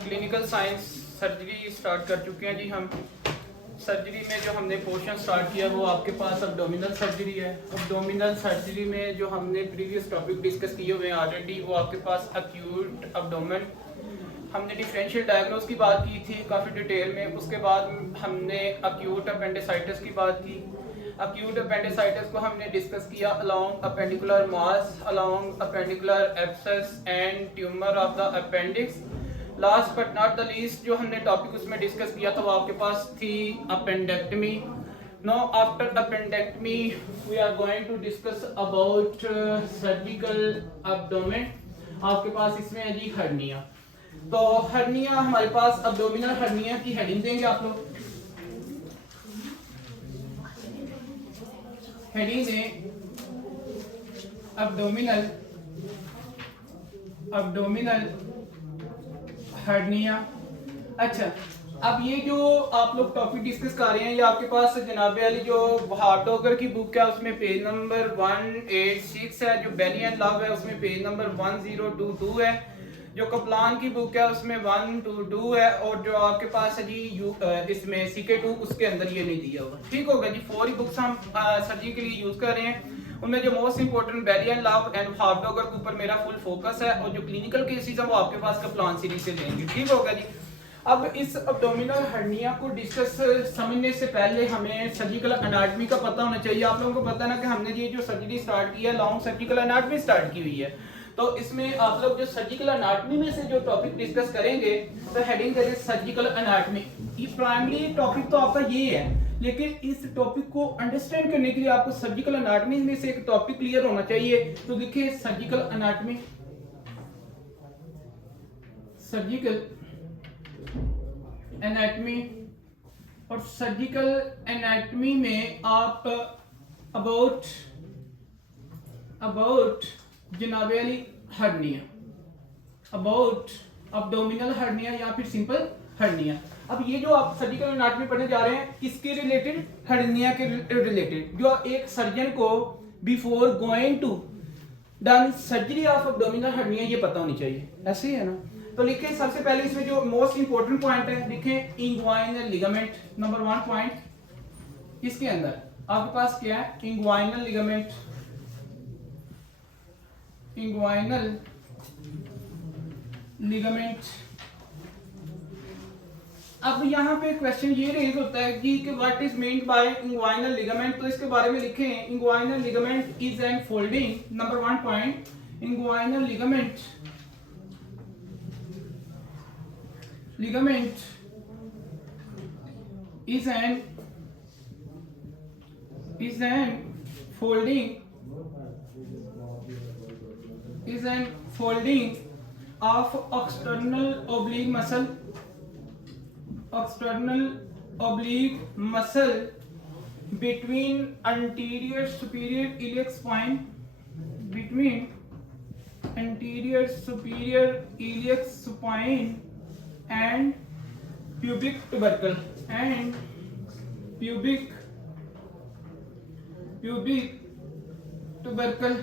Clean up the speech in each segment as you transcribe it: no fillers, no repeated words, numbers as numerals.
Clinical science surgery start कर चुके हैं जी हम। सर्जरी में जो हमने पोर्शन स्टार्ट किया वो आपके पास अब्डोमिनल सर्जरी है। अब्डोमिनल सर्जरी में जो हमने प्रीवियस टॉपिक डिस्कस किए हुए हैं ऑलरेडी, वो आपके पास एक्यूट अब्डोमेन, हमने डिफरेंशियल डायग्नोस की बात की थी काफ़ी डिटेल में। उसके बाद हमने एक्यूट अपेंडिसाइटिस की बात की। एक्यूट अपेंडिसाइटिस को हमने डिस्कस किया along appendicular mass, along appendicular abscess and tumour of the appendix. Last but not the least जो हमने टॉपिक उसमें डिस्कस किया था वो आपके पास थी appendectomy. Now after appendectomy we are going to discuss about surgical abdomen। आपके पास इसमें है जी हर्निया। तो हर्निया हमारे पास अब्डोमिनल हर्निया की हेडिंग देंगे आप लोग। हेडिंग दें अब्डोमिनल हर्निया। अच्छा, अब ये जो आप लोग टॉपिक डिस्कस कर रहे हैं ये आपके पास जनाबे वाली जो हार्टोगर की बुक है उसमें पेज नंबर 186 है। जो बेली एंड लव है उसमें पेज नंबर 1022 है। जो कपलान की बुक है उसमें 122 है। और जो आपके पास है जी इसमें CK2 उसके अंदर ये नहीं दिया हुआ। ठीक होगा जी। 4 ही बुक्स हम सर्जरी के लिए यूज कर रहे हैं। उनमें जो most important Bailey and Love and हार्टोगर के ऊपर मेरा फुल फोकस है, और जो क्लिनिकल केसेस है वो आपके पास कपलान सीरीज से लेंगे। ठीक होगा जी। अब इस अब्डोमिनल हर्निया को डिस्कस समझने से पहले हमें सर्जिकल एनाटॉमी का पता होना चाहिए। आप लोगों को पता है ना कि हमने ये जो सर्जरी स्टार्ट की है लॉन्ग सर्जिकल एनाटॉमी स्टार्ट की हुई है। तो इसमें आप लोग जो सर्जिकल एनाटॉमी में से जो टॉपिक डिस्कस करेंगे तो हेडिंग करें सर्जिकल एनाटॉमी। ये प्राइमरी टॉपिक तो आपका ये है, लेकिन इस टॉपिक को अंडरस्टैंड करने के लिए आपको सर्जिकल एनाटॉमी में से एक टॉपिक क्लियर होना चाहिए। तो देखिए सर्जिकल एनाटॉमी, सर्जिकल एनाटॉमी, और सर्जिकल एनाटॉमी में आप अबाउट जनाबे वाली हर्निया, अबाउट अब्डोमिनल हर्निया या फिर सिंपल हर्निया। अब ये जो आप सर्जिकल एनाटॉमी पढ़ने जा रहे हैं किसके रिलेटेड? हर्निया के रिलेटेड। जो एक सर्जन को before going to done surgery of abdominal hernia ये पता होनी चाहिए। ऐसे ही है ना। तो लिखें सबसे पहले इसमें जो मोस्ट इंपोर्टेंट पॉइंट है लिखें इंग्वाइनल लिगामेंट। नंबर 1 पॉइंट इसके अंदर आपके पास क्या है? Inguinal ligament, inguinal ligament. अब यहाँ पे क्वेश्चन ये रेज होता है कि what is meant by inguinal ligament. तो इसके बारे में लिखें inguinal ligament is an folding. Number 1 point, inguinal ligament is an folding of external oblique muscle between anterior superior iliac spine, and pubic tubercle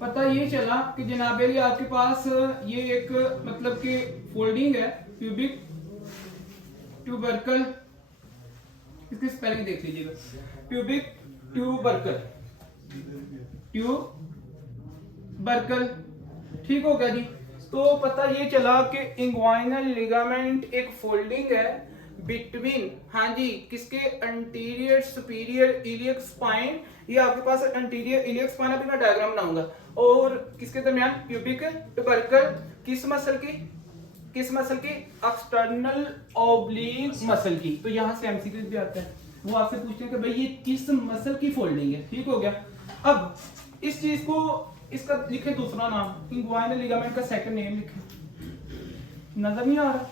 पता ये चला कि जनाबे लिए आपके पास ये एक मतलब कि फोल्डिंग है प्यूबिक ट्यूबरकल। इसकी स्पेलिंग देख लीजिएगा, प्यूबिक ट्यूबरकल। ठीक हो गया जी। तो पता ये चला कि इंग्वाइनल लिगामेंट एक फोल्डिंग है बिटवीन, हाँ जी, किसके? Anterior superior iliac spine. ये आपके पास एंटीरियर इलियक स्पाइन, अभी मैं डायग्राम बनाऊंगा। और किसके दरमियान? Pubic tubercle. किस मसल की? एक्सटर्नल ओब्लिक मसल की। तो यहाँ से एमसीक्यू भी आता है, वो आपसे पूछते हैं कि भाई ये किस मसल की फोल्डिंग है। ठीक हो गया। अब इस चीज को इसका लिखे दूसरा नाम, इंग्वाइनल लिगामेंट का सेकंड नेम लिखे। नजर नहीं आ रहा?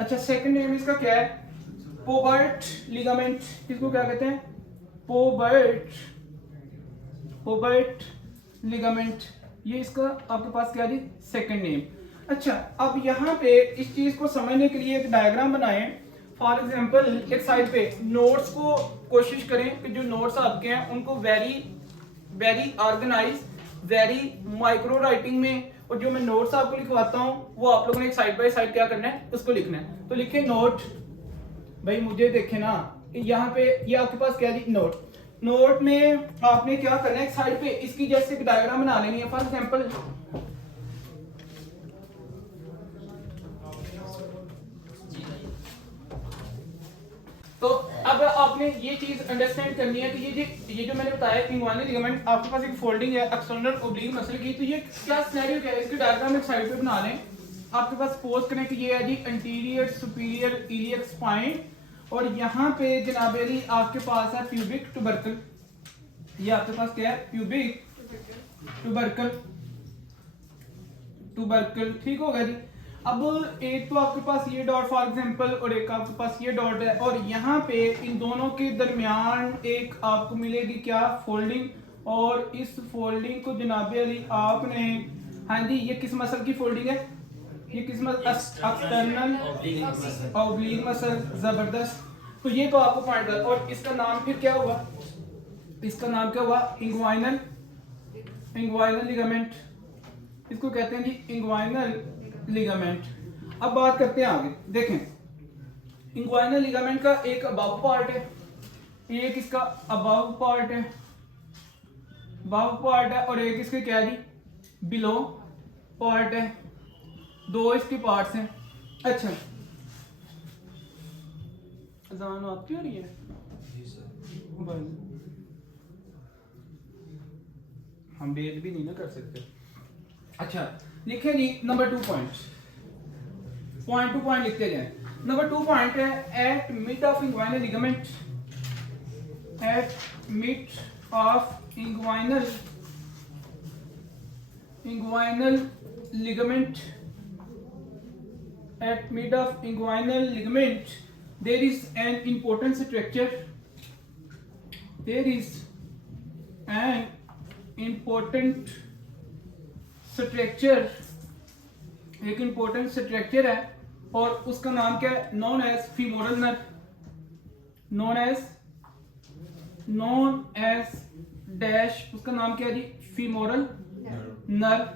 अच्छा, सेकंड नेम इसका क्या है? पोबर्ट लिगामेंट। किसको क्या कहते हैं? पोबर्ट लिगामेंट। ये इसका आपके पास क्या जी? Second name. अच्छा, अब यहाँ पे इस चीज को समझने के लिए एक डायग्राम बनाएं। फॉर एग्जांपल एक साइड पे नोट्स को कोशिश करें कि जो नोट्स आपके हैं उनको very organise, very micro writing में और जो मैं नोट्स आपको लिखवाता हूँ वो आप लोगों ने एक साइड बाय साइड क्या करना है, उसको लिखना है। तो लिखे नोट, भाई मुझे देखे ना, यहाँ पे ये आपके पास क्या जी नोट, नोट में आपने क्या करना है, एक साइड पे इसकी जैसे एक डायग्राम बना लेनी है। फॉर एग्जांपल तो अब आपने ये चीज अंडरस्टैंड करनी है कि ये जो मैंने बताया इंग्वाइनल लिगामेंट, आपके पास एक फोल्डिंग है एक्सटर्नल ओब्लिक मसल की, तो ये क्या सिनेरियो क्या है, इसकी डायग्राम एक साइड पे बना लें। आपके पास सपोज करें कि ये है जी एंटीरियर सुपीरियर इलियक स्पाइन, और यहाँ पे जनाब अली आपके पास है प्यूबिक ट्यूबरकल। ये आपके पास क्या है, प्यूबिक ट्यूबरकल, ट्यूबरकल, ठीक होगा जी। अब एक तो आपके पास ये डॉट फॉर एग्जांपल और एक आपके पास ये डॉट है, और यहाँ पे इन दोनों के दरमियान एक आपको मिलेगी क्या, फोल्डिंग, और इस फोल्डिंग को जनाब अली आपने, हाँ जी ये किस मसल की फोल्डिंग है, ये किस मसल, एक्सटर्नल ऑब्लिक मसल, जबरदस्त। तो ये तो आपको पॉइंट कर, और इसका नाम फिर क्या हुआ, इसका नाम क्या हुआ, इंग्वाइनल, इंग्वाइनल लिगामेंट, इसको कहते हैं जी इंग्वाइनल लिगामेंट। अब बात करते हैं आगे, देखें इंग्वाइनल लिगामेंट का एक अबव पार्ट है, एक इसका अबव पार्ट है, अबव पार्ट है, और एक इसके क्या है जी बिलो पार्ट है, दो इसके पार्ट्स हैं। अच्छा अजान आपकी हो रही है जी सर, हम डेट भी नहीं ना कर सकते। अच्छा लिखे जी नंबर 2 पॉइंट टू पॉइंट लिखते जाए। नंबर 2 पॉइंट है at mid of inguinal ligament, at mid of inguinal ligament, at mid of inguinal ligament there is an important structure, there is an important structure, एक important structure है, और उसका नाम क्या है, known as femoral nerve, known as dash, उसका नाम क्या है जी femoral nerve।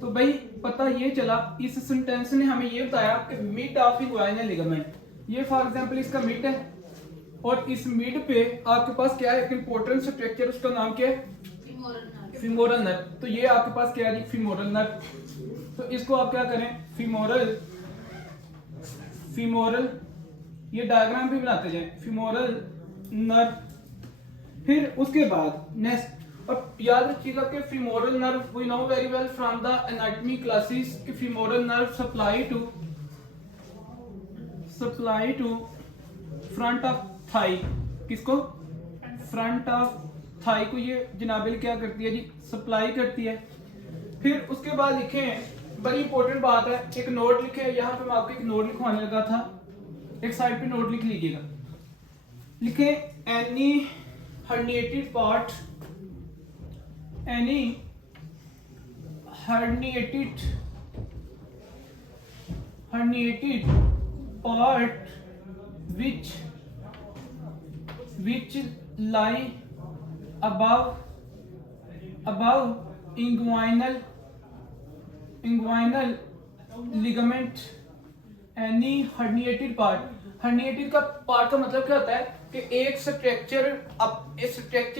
तो भाई पता ये चला, इस सेंटेंस ने हमें ये बताया कि मिड ऑफ इंग्वाइनल लिगामेंट, ये फॉर एग्जांपल इसका मिड है, और इस मिड पे आपके पास क्या है, एक इंपॉर्टेंट स्ट्रक्चर, उसका नाम क्या है, फीमोरल नर्व। तो ये आपके पास क्या है, फीमोरल नर्व। तो इसको आप क्या करें, फीमोरल, ये डायग्राम भी बनाते जाएं, फीमोरल नर्व। फिर उसके बाद नेक्स्ट, अब याद रखिएगा कि femoral nerve we know very well from the anatomy classes कि femoral nerve supply to front of thigh, किसको, फ्रंट ऑफ थाई को ये जनाबिल क्या करती है जी, सप्लाई करती है। फिर उसके बाद लिखें, बड़ी इंपॉर्टेंट बात है, एक नोट लिखे, यहाँ पे मैं आपको एक नोट लिखवाने लगा था, एक साइड पे नोट लिख लीजिएगा। लिखे any herniated part, any herniated part which lie above inguinal ligament, any herniated part, herniated का पार्ट का मतलब क्या होता है कि एक स्ट्रक्चर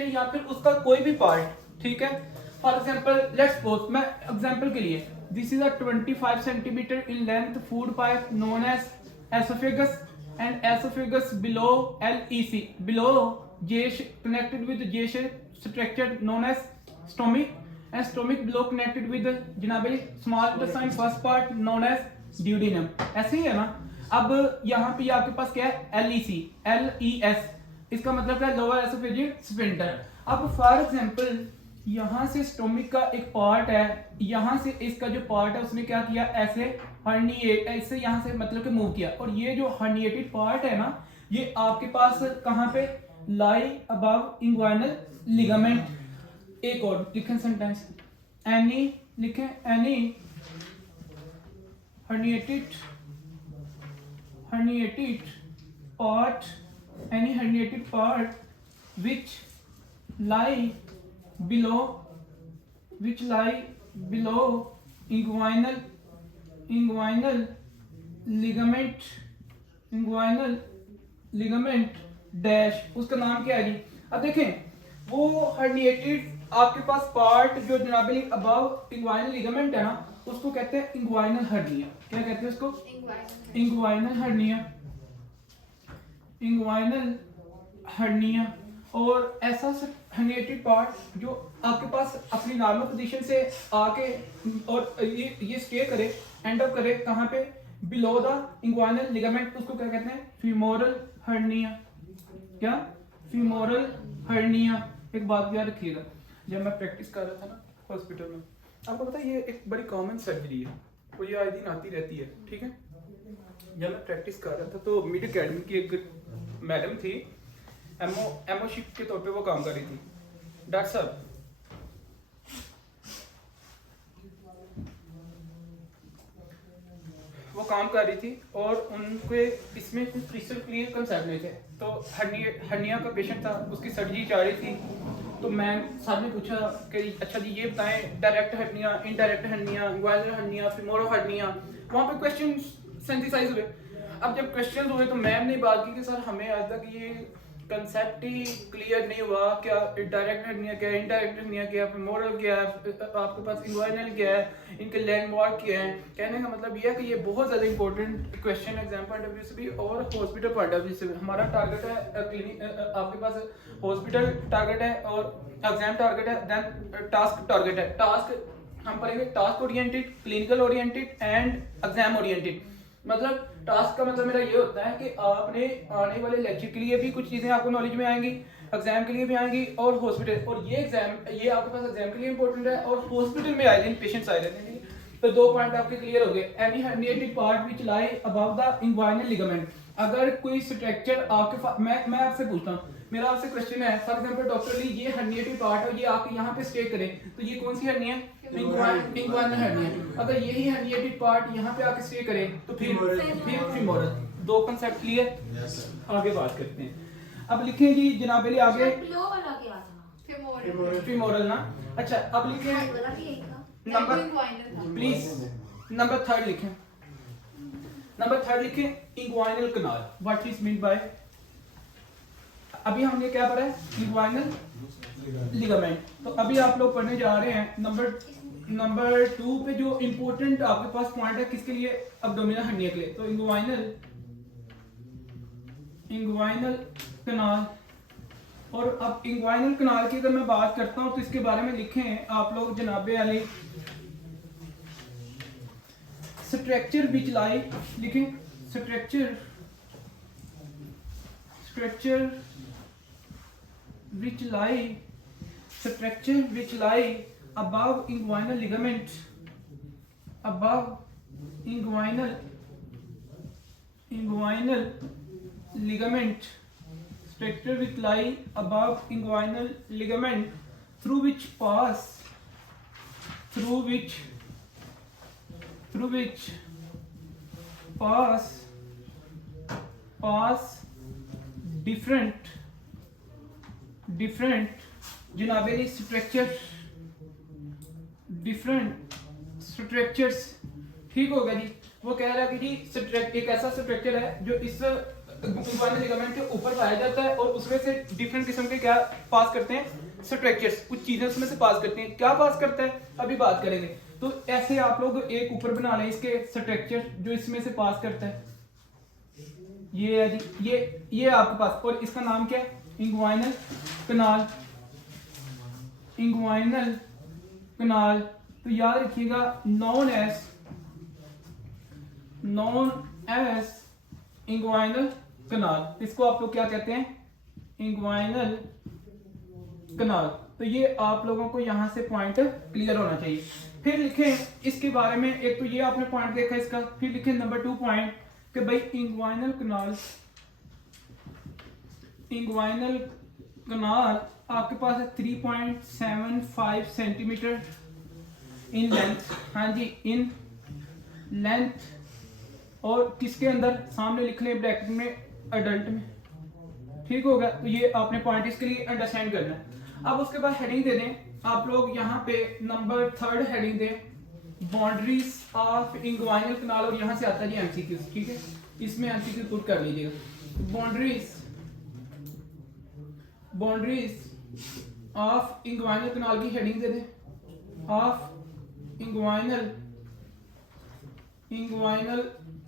या फिर उसका कोई भी पार्ट, ठीक है। फॉर एग्जाम्पल लेट्स सपोज, मैं एग्जाम्पल के लिए, this is a 25 centimetre in length food pipe known as oesophagus, and oesophagus below LEC, below J connected with J structure known as stomach, and stomach below connected with जनाबे small intestine first part known as duodenum, ऐसे ही है ना। अब यहाँ पे आपके पास क्या है, LES, इसका मतलब क्या है, लोअर एसोफेजियल स्फिंक्टर। अब फॉर एग्जांपल यहाँ से स्टोमिक का एक पार्ट है, यहाँ से इसका जो पार्ट है उसने क्या किया, ऐसे हर्निएट, ऐसे यहाँ से मतलब कि मूव किया, और ये जो हर्निएटेड पार्ट है ना, ये आपके पास कहाँ पे, लाई अबव इंग्वाइनल लिगामेंट। एक और लिखें सेंटेंस, एनी लिखें, any herniated part, any herniated part which lie below inguinal inguinal ligament inguinal ligament dash, उसका नाम क्या है जी? अब देखें वो हर्निएटेड आपके पास पार्ट जो जनाबली अबव इंग्वाइनल लिगामेंट है ना, उसको कहते हैं इंग्वाइनल हर्निया। क्या कहते हैं उसको? Inguinal hernia. Inguinal hernia. और ऐसा हर्निएटेड पार्ट जो आपके पास अपनी नॉर्मल पोजीशन से आके और ये स्टे करे, एंड अप करे कहाँ पे? बिलो द इंग्वाइनल लिगामेंट, उसको क्या कहते हैं? Femoral hernia. क्या? Femoral hernia. एक बात याद रखिएगा, जब मैं प्रैक्टिस कर रहा था ना हॉस्पिटल में, आपको पता है ये एक बड़ी कॉमन सर्जरी है और ये आए दिन आती रहती है, ठीक है? जब मैं प्रैक्टिस कर रहा था तो मिड अकेडमी की एक मैडम थी, एमओशिप के तौर पे वो काम कर रही थी। डॉक्टर साहब वो काम कर रही थी और उनके इसमें कुछ क्रिस्टल क्लियर कंसेप्ट नहीं थे। तो हर्निया का पेशेंट था, उसकी सर्जरी चाह रही थी। तो मैं साहब ने पूछा कि अच्छा जी ये बताएं, direct hernia, indirect hernia, inguinal hernia, femoral hernia. वहाँ पे क्वेश्चन सिंथेसाइज हुए। अब जब क्वेश्चन हुए तो मैम ने बात की कि सर हमें आज तक ये कंसेप्ट ही क्लियर नहीं हुआ, क्या डायरेक्ट हर्निया क्या है, इनडायरेक्ट हर्निया क्या है, फीमोरल क्या है, आपके पास इंग्वाइनल क्या है, इनके लैंडमार्क क्या है। कहने का मतलब ये है कि ये बहुत ज़्यादा इंपॉर्टेंट क्वेश्चन है एग्जाम पॉइंट ऑफ व्यू से भी और हॉस्पिटल पॉइंट ऑफ व्यू से भी। हमारा टारगेट है क्लिनिक, आपके पास हॉस्पिटल टारगेट है और एग्जाम टारगेट है, देन टास्क टारगेट है। टास्क हम पढ़ेंगे task oriented, clinical oriented and exam oriented. मतलब टास्क का मतलब मेरा ये होता है कि आपने आने वाले लेक्चर के लिए भी कुछ चीज़ें आपको नॉलेज में आएंगी, एग्जाम के लिए भी आएंगी और हॉस्पिटल, और ये एग्जाम ये आपके पास एग्जाम के लिए इंपॉर्टेंट है और हॉस्पिटल में आए दिन पेशेंट्स आए रहते हैं। तो दो पॉइंट आपके क्लियर हो गए। Any herniated part which lie above the inguinal ligament. अगर कोई स्ट्रक्चर आपके मैं आपसे पूछता हूँ, मेरा आपसे क्वेश्चन है, फॉर एग्जांपल डॉक्टर ली ये हर्निएटेड पार्ट है, ये आपके यहाँ पे स्टे करें, तो ये कौन सी हर्निया है? Inguinal hernia. अगर यही हर्निएटेड पार्ट यहाँ पे आके स्टे करे तो फिर फीमोरल। दो कंसेप्ट क्लियर? आगे बात करते हैं। अब लिखें जी जनाब अली आगे फीमोरल ना। अच्छा अब लिखें नंबर, प्लीज नंबर थर्ड लिखें। नंबर थर्ड लिखें inguinal canal. What is mean by, अभी हमने क्या पढ़ा है? Inguinal ligament. तो अभी आप लोग पढ़ने जा रहे हैं नंबर 2 पे जो इंपॉर्टेंट आपके पास पॉइंट है किसके लिए? अब्डोमिनल हर्निया के लिए। तो इंग्वाइनल कनाल। और अब इंग्वाइनल कनाल की अगर मैं बात करता हूं तो इसके बारे में लिखें आप लोग जनाबे अली स्ट्रक्चर विच लाई, लिखें structure which lie above inguinal ligament, above inguinal ligament, structure which lie above inguinal ligament, through which pass different जनाबेली डिफरेंट स्ट्रक्चर्स। ठीक होगा जी। वो कह रहा है कि जी एक ऐसा स्ट्रक्चर है जो इस इंग्वाइनल लिगामेंट के ऊपर पाया जाता है और उसमें से डिफरेंट किस्म के क्या पास करते हैं? स्ट्रक्चर्स। कुछ चीजें उसमें से पास करते हैं। क्या पास करता है अभी बात करेंगे। तो ऐसे आप लोग एक ऊपर बना लें इसके स्ट्रक्चर जो इसमें से पास करता है। ये है जी, ये आपके पास, और इसका नाम क्या है? इंग्वाइनल कनाल। इंग्वाइनल कनाल। तो याद रखिएगा नॉन एज इंग्वाइनल कनाल। इसको आप लोग क्या कहते हैं? इंग्वाइनल कनाल। तो ये आप लोगों को यहां से पॉइंट क्लियर होना चाहिए। फिर लिखें इसके बारे में, एक तो ये आपने पॉइंट देखा इसका, फिर लिखें नंबर 2 पॉइंट कि भाई इंग्वाइनल कनाल आपके पास है 3.75 सेंटीमीटर इन लेंथ। हाँ जी, इन लेंथ। और किसके अंदर? सामने लिख लें ब्रैकेट में, अडल्ट में। ठीक होगा। तो ये आपने पॉइंट इसके लिए अंडरस्टैंड करना है। अब उसके बाद हेडिंग दे दें आप लोग यहाँ पे नंबर 3 हेडिंग दें बाउंड्रीज ऑफ इंग्वाइनल कनाल, और यहां से आता है जी एमसीक्यूज, ठीक है, इसमें एमसीक्यू पुट कर लीजिएगा। बाउंड्रीज ऑफ इंग्वाइनल कनाल की हेडिंग दे दें, ऑफ इंग्वाइनल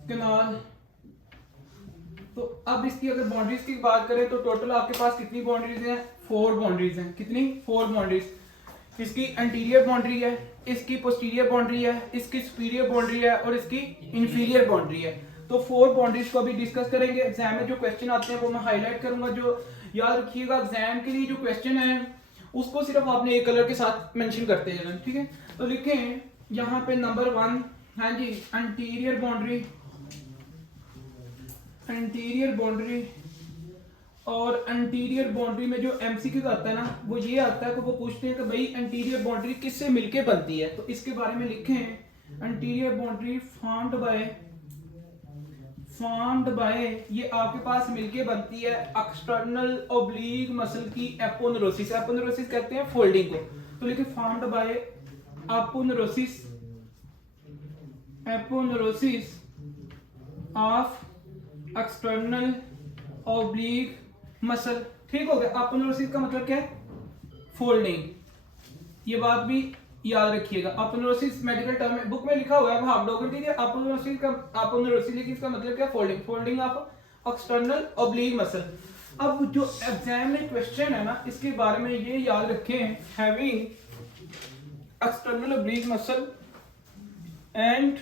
कनाल। तो अब इसकी अगर बाउंड्रीज की बात करें तो टोटल आपके पास कितनी बाउंड्रीज हैं? 4 बाउंड्रीज हैं। कितनी? 4 बाउंड्रीज। इसकी एंटीरियर बाउंड्री है, इसकी पोस्टीरियर बाउंड्री है, इसकी सुपीरियर बाउंड्री है और इसकी इंफीरियर बाउंड्री है। तो 4 बाउंड्रीज को अभी डिस्कस करेंगे। एग्जाम में जो क्वेश्चन आते हैं वो मैं हाईलाइट करूंगा। जो याद रखिएगा, एग्जाम के लिए जो क्वेश्चन है उसको सिर्फ आपने एक कलर के साथ मेंशन करते जाना, ठीक है। तो लिखें यहाँ पे नंबर 1, हाँ जी, एंटीरियर बाउंड्री। और एंटीरियर बाउंड्री में जो एमसीक्यू आता है ना, वो ये आता है कि वो पूछते हैं कि भाई एंटीरियर बाउंड्री किससे मिलके बनती है। तो इसके बारे में लिखें, एंटीरियर बाउंड्री फॉर्म्ड बाय ये आपके पास मिलके बनती है एक्सटर्नल ओब्लीक मसल की एपोनेुरोसिस। एपोनेुरोसिस कहते हैं फोल्डिंग को। तो लिखे formed by aponeurosis of external oblique muscle. ठीक हो गया। एपोनेुरोसिस का मतलब क्या है? फोल्डिंग। ये बात भी याद रखिएगा। एपोनेुरोसिस मेडिकल टर्म है, बुक में लिखा हुआ है, वो आप डॉक्टर दीजिए। एपोनेुरोसिस का मतलब क्या? Folding of external oblique muscle. अब जो एग्जाम में क्वेश्चन है ना, इसके बारे में ये याद रखें, having external oblique muscle and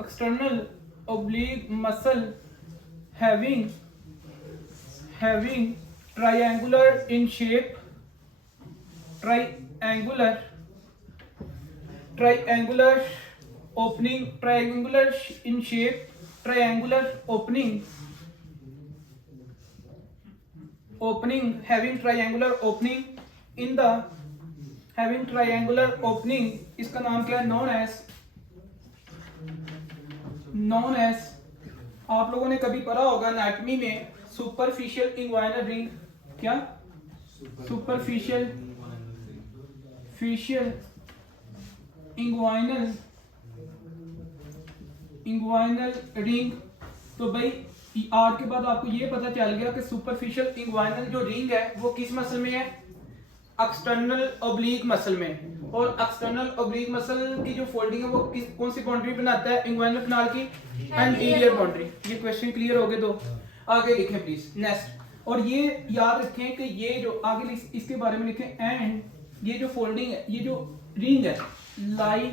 external oblique muscle having triangular in shape, triangular opening, triangular in shape, triangular opening, having triangular opening in the, having triangular opening, इसका नाम क्या है? known as आप लोगों ने कभी पढ़ा होगा एनाटॉमी में, सुपरफिशियल इंग्वाइनल रिंग। क्या? Superficial inguinal ring. तो भाई आज के बाद आपको ये पता चल गया कि सुपरफिशियल इंग्वाइनल जो रिंग है वो किस मसल में है? एक्सटर्नल ओब्लीक मसल में। और एक्सटर्नल ओब्लीक मसल की जो फोल्डिंग है वो कौन सी बाउंड्री बनाता है? इंग्वाइनल कनाल की एंटीरियर बाउंड्री। ये क्वेश्चन क्लियर हो गए? तो आगे लिखें प्लीज, नेक्स्ट। और ये याद रखें कि ये जो आगे इसके बारे में लिखें, एंड ये जो फोल्डिंग है, ये जो रिंग है, लाई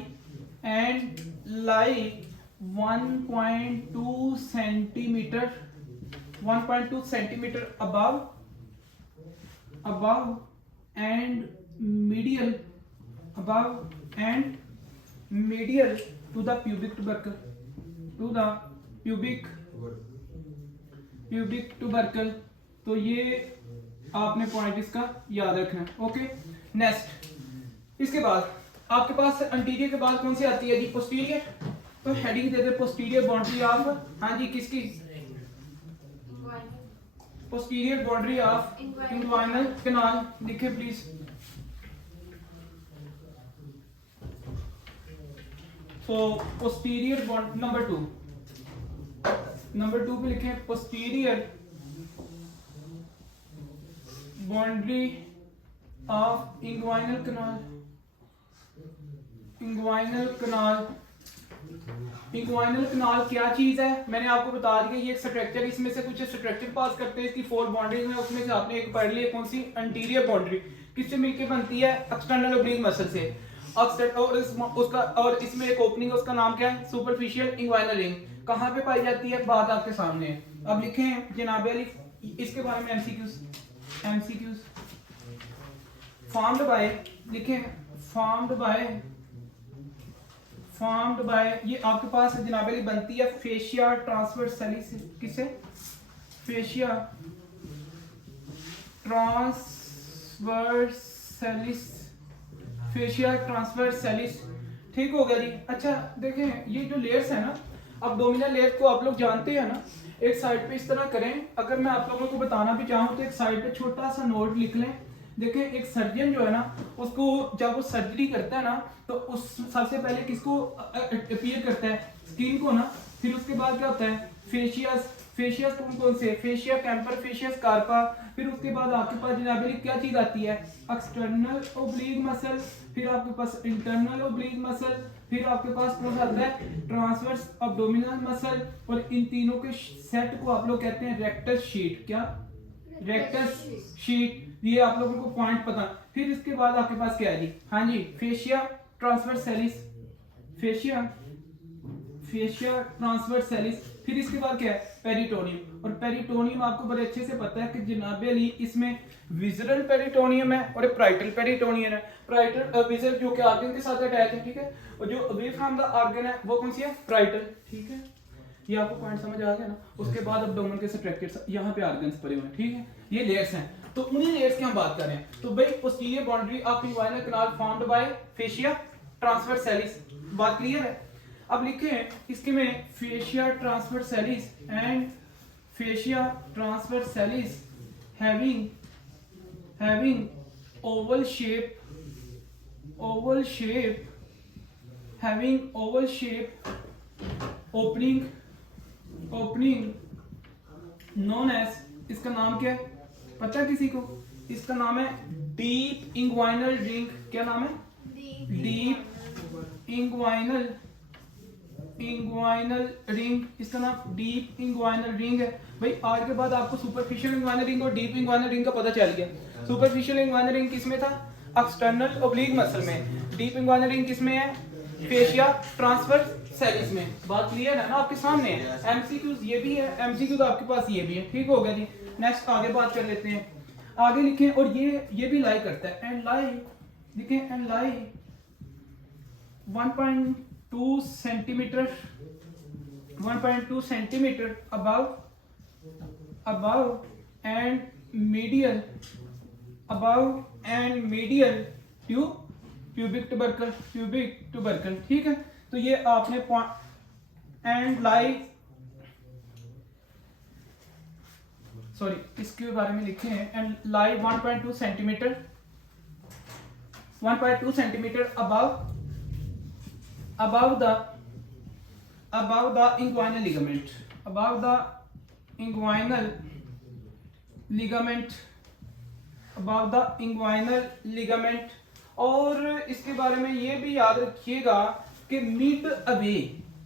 1.2 centimetre above and medial to the pubic tubercle। तो ये आपने पॉइंट इसका याद रखना है। Okay, next. इसके बाद आपके पास एंटीरियर के बाद कौन सी आती है जी? पोस्टीरियर। तो heading they they, posterior boundary of, हाँ जी, किसकी? Posterior boundary of inguinal canal. लिखे प्लीज। तो पोस्टीरियर नंबर 2 पे लिखे posterior boundary of inguinal canal. Inguinal canal क्या चीज है? मैंने आपको बता दिया, ये एक स्ट्रक्चर, इसमें से कुछ स्ट्रक्चर पास करते हैं। इसकी 4 बाउंड्रीज हैं, उसमें से आपने एक पढ़ ली, कौन सी? Anterior boundary. किससे मिलकर बनती है? एक्सटर्नल ओब्लीक मसल से। और इसमें एक ओपनिंग है, उसका नाम क्या है? Superficial inguinal ring. कहाँ पे पाई जाती है? बात आपके सामने है। अब लिखें जनाब अली, इसके बारे में एमसीक्यूज। फॉर्म्ड बाय, लिखें फॉर्म्ड बाय ये आपके पास जनाब अली बनती है फेशिया ट्रांसवर्सैलिस। किससे? Fascia transversalis. ठीक हो गया जी। अच्छा देखें, ये जो लेयर्स है ना, अब्डोमिनल लेयर को आप लोग जानते हैं ना, एक साइड पे इस तरह करें। अगर मैं आप लोगों को बताना भी चाहूँ तो एक साइड पे छोटा सा नोट लिख लें देखिए एक सर्जन जो है ना, उसको जब वो सर्जरी करता है ना, तो उस सबसे पहले किसको अपीयर करता है, स्किन को ना। फिर उसके बाद क्या होता है, फेशियस, फेशियस कौन कौन से, फेशिया कैंपर, फेशियस कार्पा। फिर उसके बाद आपके पास जनाबेली क्या चीज आती है, एक्सटर्नल ओब्लिक मसल, फिर आपके पास इंटरनल ओब्लिक मसल, फिर आपके पास कौन सा आता है, ट्रांसवर्स अब्डोमिनल मसल। और इन तीनों के सेट को आप लोग कहते हैं रेक्टस शीट। क्या, रेक्टस शीट। ये आप लोगों को पॉइंट पता। फिर इसके बाद आपके पास क्या है जी, हाँ जी, fascia transversalis, fascia, fascia transversalis. फिर इसके बाद क्या है, पेरिटोनियम। और पेरिटोनियम आपको बड़े अच्छे से पता है कि जनाबे अली इसमें विजरल पेरिटोनियम है और प्राइटल पेरिटोनियम है। प्राइटल विजरल जो कि ऑर्गन के साथ अटैच है, ठीक है, और जो अवे फ्रॉम द ऑर्गन है वो कौन सी है, प्राइटल, ठीक है। ये आपको पॉइंट समझ आ गया ना। उसके बाद अब्डोमेन के स्ट्रक्चर्स, यहाँ पे ऑर्गन्स पड़े हुए हैं, ठीक है, ये लेयर्स हैं। तो उन्हीं लेयर्स की हम बात कर रहे हैं। तो भाई posterior boundary of inguinal canal formed by fascia transversalis, बात क्लियर है। अब लिखें इसके में fascia transversalis and fascia transversalis having oval shape, oval shape, having oval shape opening, opening known as, इसका नाम क्या है पता है किसी को, इसका नाम है डीप इंग्वाइनल रिंग। क्या नाम है, डीप इंग्वाइनल, इंग्वाइनल रिंग, इसका नाम डीप इंग्वाइनल रिंग है। भाई आज के बाद आपको सुपरफिशियल इंग्वाइनल रिंग और डीप इंग्वाइनल रिंग का पता चल गया। सुपरफिशियल इंग्वाइनल रिंग किसमें था, एक्सटर्नल ओब्लिक मसल में। डीप इंग्वाइनल रिंग किसमें है, फेशिया ट्रांसवर्सैलिस में। बात क्लियर है ना, आपके सामने है। एमसीक्यूज ये भी है, एमसीक्यूज आपके पास ये भी है, ठीक हो गया जी। नेक्स्ट आगे बात कर लेते हैं, आगे लिखें। और ये भी लाई करता है, एंड लाई लिखें, and lie 1.2 centimetre, 1.2 centimetre above and medial, above and medial to pubic tubercle, pubic tubercle, ठीक है। तो ये आपने एंड लाई, सॉरी इसके बारे में लिखे हैं, and lie 1.2 centimetre, 1.2 centimetre above the inguinal ligament, above the inguinal ligament, above the inguinal ligament। और इसके बारे में ये भी याद रखिएगा कि मिड अवे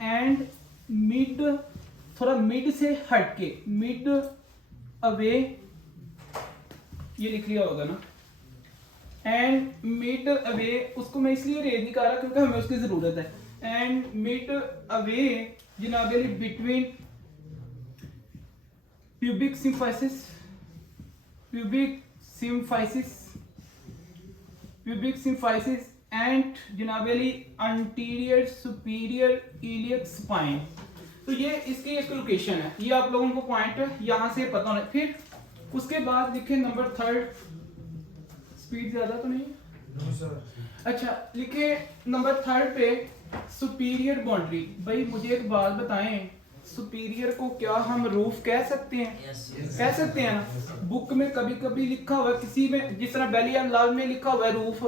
एंड मिड, थोड़ा मिड से हटके, मिड अवे ये लिख लिया होगा ना, एंड मिड अवे, उसको मैं इसलिए रेड नहीं कर रहा क्योंकि हमें उसकी जरूरत है। एंड मिड अवे जनाबे between pubic symphysis, pubic symphysis, pubic symphysis and जनाबे अंटीरियर सुपीरियर इलियक स्पाइन। तो ये इसकी एक लोकेशन है, ये आप लोगों को पॉइंट यहां से पता होना। फिर उसके बाद लिखे नंबर 3, स्पीड ज्यादा तो नहीं है? सर। अच्छा लिखे नंबर 3 पे सुपीरियर बाउंड्री। भाई मुझे एक बात बताएं, सुपीरियर को क्या हम रूफ कह सकते हैं? कह सकते हैं ना। बुक में कभी कभी लिखा हुआ है किसी में, जिस तरह बेली एंड लव में लिखा हुआ है रूफ,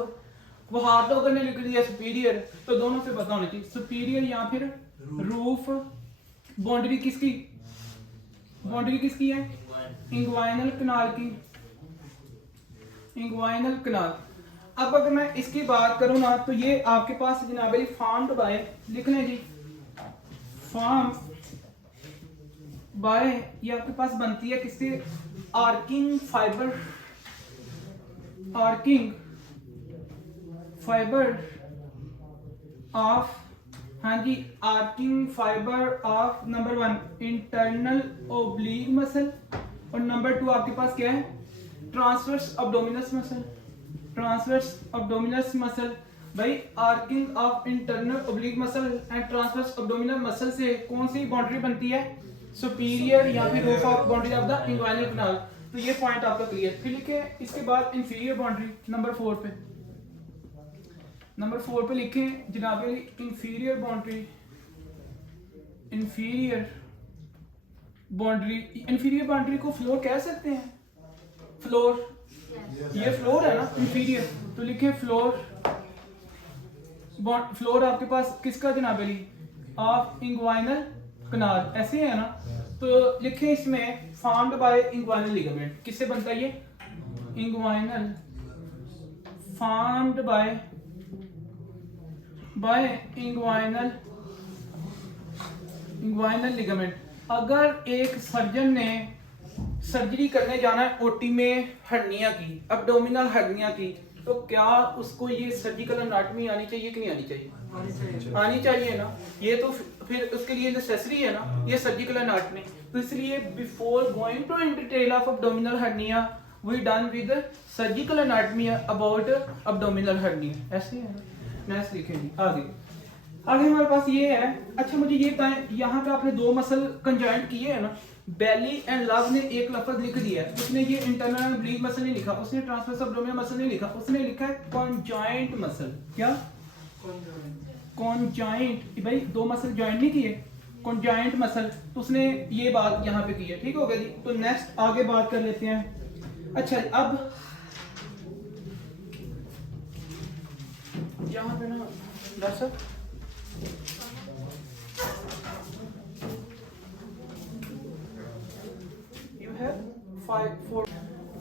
वो हाथ लोगों ने लिख दिया सुपीरियर। तो दोनों से पता होना चाहिए, सुपीरियर या फिर रूफ। बाउंड्री किसकी, बाउंड्री किसकी है? इंग्वाइनल कैनाल की, इंग्वाइनल कैनाल। अब अगर मैं इसकी बात करूं ना, तो ये आपके पास जनाबे फॉर्म्ड बाय, लिख लें जी, फॉर्म बाय, ये आपके पास बनती है किससे? Arching fibre, arching fibre of, हाँ जी, arching fibre of number 1 internal oblique muscle, और नंबर 2 आपके पास क्या है? Transverse abdominis muscle, transverse abdominis muscle. भाई arching of internal oblique muscle and transverse abdominal muscle से कौन सी बाउंड्री बनती है? सुपीरियर या फिर roof of boundary of the inguinal canal. तो ये पॉइंट आपका क्लियर। फिर लिखे इसके बाद इंफीरियर बाउंड्री नंबर 4 पे, नंबर 4 पे लिखें जनाबे inferior boundary, inferior boundary. Inferior boundary को फ्लोर कह सकते हैं? फ्लोर, ये फ्लोर है ना इंफीरियर, तो लिखें फ्लोर। फ्लोर आपके पास किसका जनाब अली, ऑफ इंग्वाइनल कनाल, ऐसे है ना। तो लिखें इसमें फॉर्म्ड बाय इंग्वाइनल लिगामेंट, किससे बनता है ये, inguinal formed by inguinal ligament. अगर एक सर्जन ने सर्जरी करने जाना है ओटी में हर्निया की, अब्डोमिनल हर्निया की, तो क्या उसको ये सर्जिकल एनाटॉमी आनी चाहिए कि नहीं आनी चाहिए? आनी चाहिए ना। ये तो फिर उसके लिए नेसेसरी है ना ये सर्जिकल एनाटॉमी। तो इसलिए before going to in detail of abdominal hernia we done with surgical anatomy about abdominal hernia, ऐसे है ना। नेक्स्ट लिखेंगे आगे हमारे पास ये है। अच्छा मुझे ये बताएं, यहाँ पे आपने दो मसल कंजॉइंट किए हैं ना, बेली एंड लव ने एक लफ्ज लिख दिया है, उसने ये इंटरनल ब्लीड मसल नहीं लिखा, उसने ट्रांसवर्स अब्डोमिनल मसल नहीं लिखा, उसने लिखा है कॉन्जॉइंट मसल। क्या कॉन्जॉइंट, भाई दो मसल जॉइंट नहीं किए, कॉन्जॉइंट मसल, तो उसने ये बात यहाँ पे की है। ठीक हो गया जी। तो नेक्स्ट आगे बात कर लेते हैं। अच्छा अब यहाँ पे ना दर्शक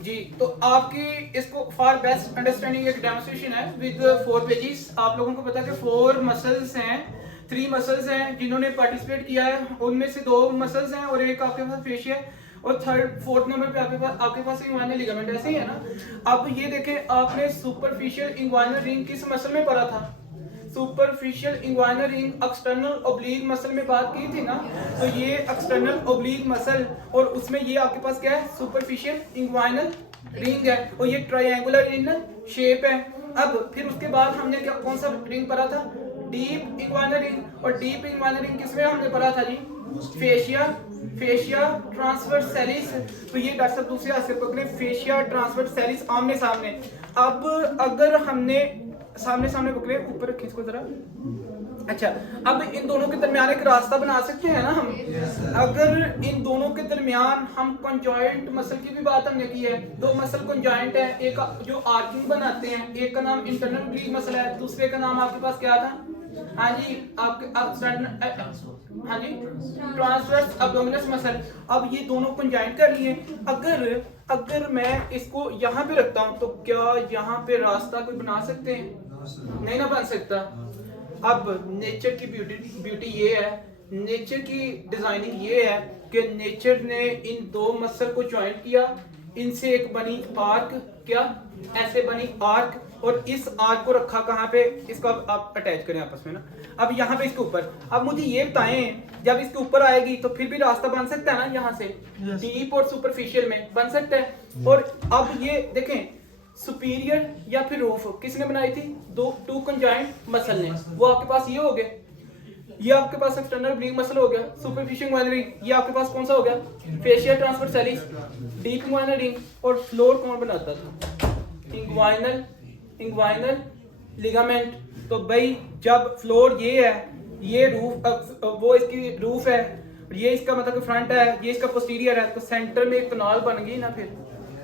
जी, तो आपकी इसको फॉर बेस्ट अंडरस्टैंडिंग एक डेमोन्स्ट्रेशन है विद 4 पेजेस। आप लोगों को पता है कि 4 मसल्स हैं, 3 मसल्स हैं जिन्होंने पार्टिसिपेट किया है, उनमें से 2 मसल्स हैं और एक आपके पास फेशिया और थर्ड 4th नंबर पे आपके पास इंग्वाइनल लिगामेंट, ऐसे ही है ना। अब ये देखें, आपने सुपरफिशियल इंग्वाइनल रिंग किस मसल में पढ़ा था? Superficial inguinal ring external oblique muscle में बात की थी ना। तो ये एक्सटर्नल ओब्लीक मसल और उसमें ये आपके पास क्या है, सुपरफिशियल इंग्वाइनल रिंग है और ये ट्रायंगुलर इन शेप है। अब फिर उसके बाद हमने क्या कौन सा रिंग पढ़ा था? Deep inguinal ring. और डीप इंग्वाइनल रिंग किसमें हमने पढ़ा था जी? Fascia transversalis. तो ये डॉक्टर साहब दूसरे हाथ से पकड़े, फेशिया ट्रांसवर्सैलिस आमने सामने। अब अगर हमने सामने सामने पकड़े, ऊपर रखिए इसको जरा। अच्छा अब इन दोनों के दरमियान एक रास्ता बना सकते हैं ना हम। अगर इन दोनों के दरमियान हम कंजॉइंट मसल की भी बात हमने की है, 2 मसल कंजॉइंट है, एक जो आर्किंग बनाते हैं, एक का नाम इंटरनल ब्लीड मसल है, दूसरे का नाम आपके पास क्या था? हाँ जी आपके हाँ जी ट्रांसवर्स अब्डोमिनल मसल। अब ये दोनों कंजॉइंट कर लिए। अगर मैं इसको यहाँ पे रखता हूँ तो क्या यहाँ पे रास्ता कोई बना सकते हैं? नहीं ना बन सकता। अब नेचर की ब्यूटी ये है, नेचर की डिजाइनिंग ये है कि नेचर ने इन 2 मसल को ज्वाइन किया, इनसे एक बनी आर्क, क्या ऐसे बनी आर्क, और इस आर्क को रखा कहाँ पे? इसको आप अटैच करें आपस में ना। अब यहाँ पे इसके ऊपर, अब मुझे ये बताएं, जब इसके ऊपर आएगी तो फिर भी रास्ता बन सकता है ना यहाँ से? डीप और सुपरफिशियल में बन सकता है। और अब ये देखें, सुपीरियर या फिर रूफ किसने बनाई थी? 2 कंजॉइंट मसल ने। वो आपके पास ये हो गया, ये आपके पास एक्सटर्नल ब्लीड मसल हो गया, सुपरफिशियल इंग्वाइनल रिंग, ये आपके पास कौन सा हो गया? Facial transversalis, deep inguinal ring. और फ्लोर कौन बनाता था? Inguinal ligament. तो भाई जब फ्लोर ये है, ये रूफ, वो इसकी रूफ है, ये इसका मतलब फ्रंट है, ये इसका पोस्टीरियर है, तो सेंटर में एक कनाल बन गई ना, फिर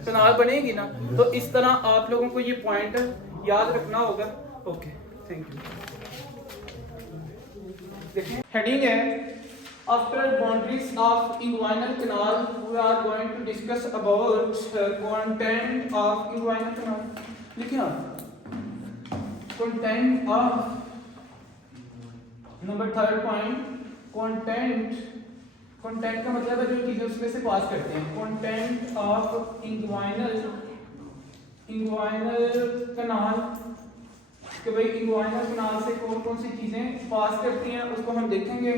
कनाल बनेगी ना। तो इस तरह आप लोगों को ये पॉइंट याद रखना होगा। Okay thank you. देखिए हेडिंग है after boundaries of inguinal canal we are going to discuss about content of inguinal canal. लिखिए आप content of, number 3rd point, content का मतलब है जो चीजें उसमें से पास करते हैं। कंटेंट ऑफ इंग्वाइनल कैनाल, कि भाई इंग्वाइनल कैनाल से कौन कौन सी चीजें पास करती हैं उसको हम देखेंगे।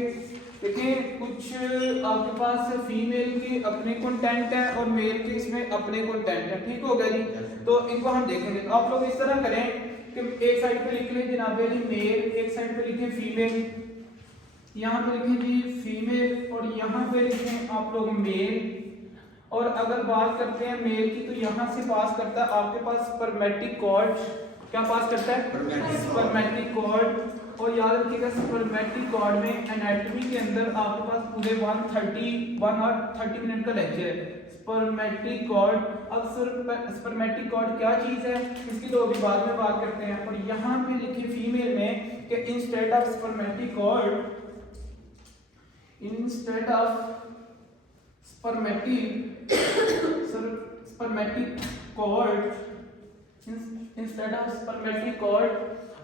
देखिए कुछ आपके पास फीमेल की अपने कंटेंट है और मेल के इसमें अपने कंटेंट है। ठीक हो गया जी। तो इनको हम देखेंगे। तो आप लोग इस तरह करें कि एक साइड पे लिख लें जनाब मेल, एक साइड पे लिखें फीमेल, यहाँ पे लिखें जी फीमेल और यहाँ पे लिखें आप लोग मेल। और अगर बात करते हैं मेल की, तो यहाँ से पास करता है आपके पास स्पर्मेटिक कॉर्ड। क्या पास करता है? Spermatic cord. और याद रखिएगा स्पर्मेटिक कॉर्ड में एनाटॉमी के अंदर आपके पास पूरे 1 और 30 मिनट का लेक्चर है। Spermatic cord. अब स्पर्मेटिक कॉर्ड क्या चीज है इसकी तो अभी बाद में बात करते हैं। और यहाँ पे लिखिए फीमेल में कि instead of spermatic cord, instead of spermatic cord, instead of spermatic cord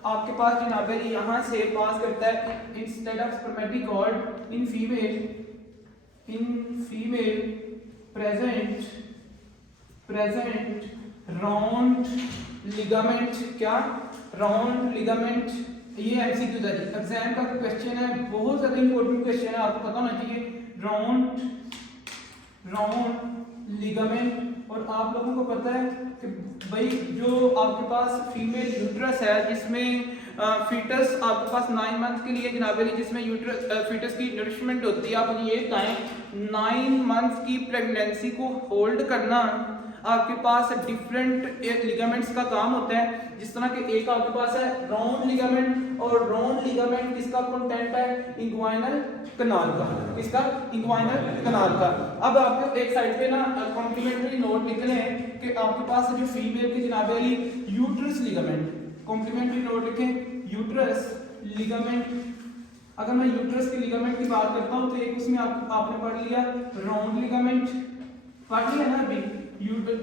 आपके पास जनाब यहाँ से पास करता है instead of spermatic cord in female present round ligament. क्या राउंड लिगामेंट? ये एमसीक्यू था जी, एग्जाम का क्वेश्चन है, बहुत ज्यादा इंपॉर्टेंट क्वेश्चन है, आपको पता होना चाहिए। Round ligament. और आप लोगों को पता है कि भाई जो आपके पास फीमेल यूट्रस है जिसमें फीटस आपके पास 9 मंथ के लिए जनाब अली जिसमें यूट्रस फीटस की नरिशमेंट होती है, आप मुझे ये बताएं 9 मंथ की प्रेगनेंसी को होल्ड करना आपके पास डिफरेंट लिगामेंट्स का काम होता है। जिस तरह के एक आपके पास है राउंड लिगामेंट, और राउंड लिगामेंट किसका कंटेंट है? इंग्वाइनल कनाल का। किसका? इंग्वाइनल कनाल का। अब आपको एक साइड पे ना कॉम्प्लीमेंट्री नोट लिखने हैं कि आपके पास जो फीमेल की जनाब अली यूट्रस लिगामेंट, कॉम्प्लीमेंट्री नोट लिखें यूट्रस लिगामेंट। अगर मैं यूट्रस के लिगामेंट की बात करता हूं तो एक उसमें आपने पढ़ लिया राउंड लिगामेंट, पढ़ लिया ना अभी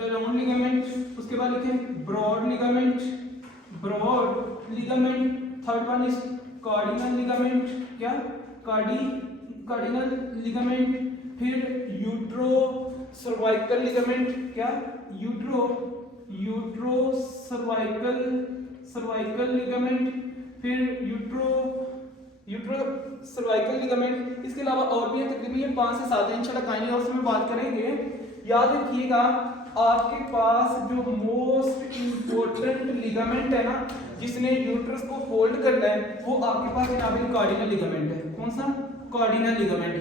राउंड लिगामेंट। उसके बाद लिखें broad ligament, broad ligament. Third one is cardinal ligament. क्या? Cardinal ligament. फिर यूट्रो सर्वाइकल लिगामेंट। क्या? Utero cervical ligament. फिर यूट्रो सर्वाइकल लिगामेंट। इसके अलावा और भी है, तकरीबन 5 से 7 इंशाल्लाह काइंडली हाउस में बात करेंगे। याद रखिएगा आपके पास जो मोस्ट इंपॉर्टेंट लिगामेंट है ना जिसने यूट्रस को होल्ड करना है वो आपके पास जनाब कार्डिनल लिगामेंट है। कौन सा? Cardinal ligament.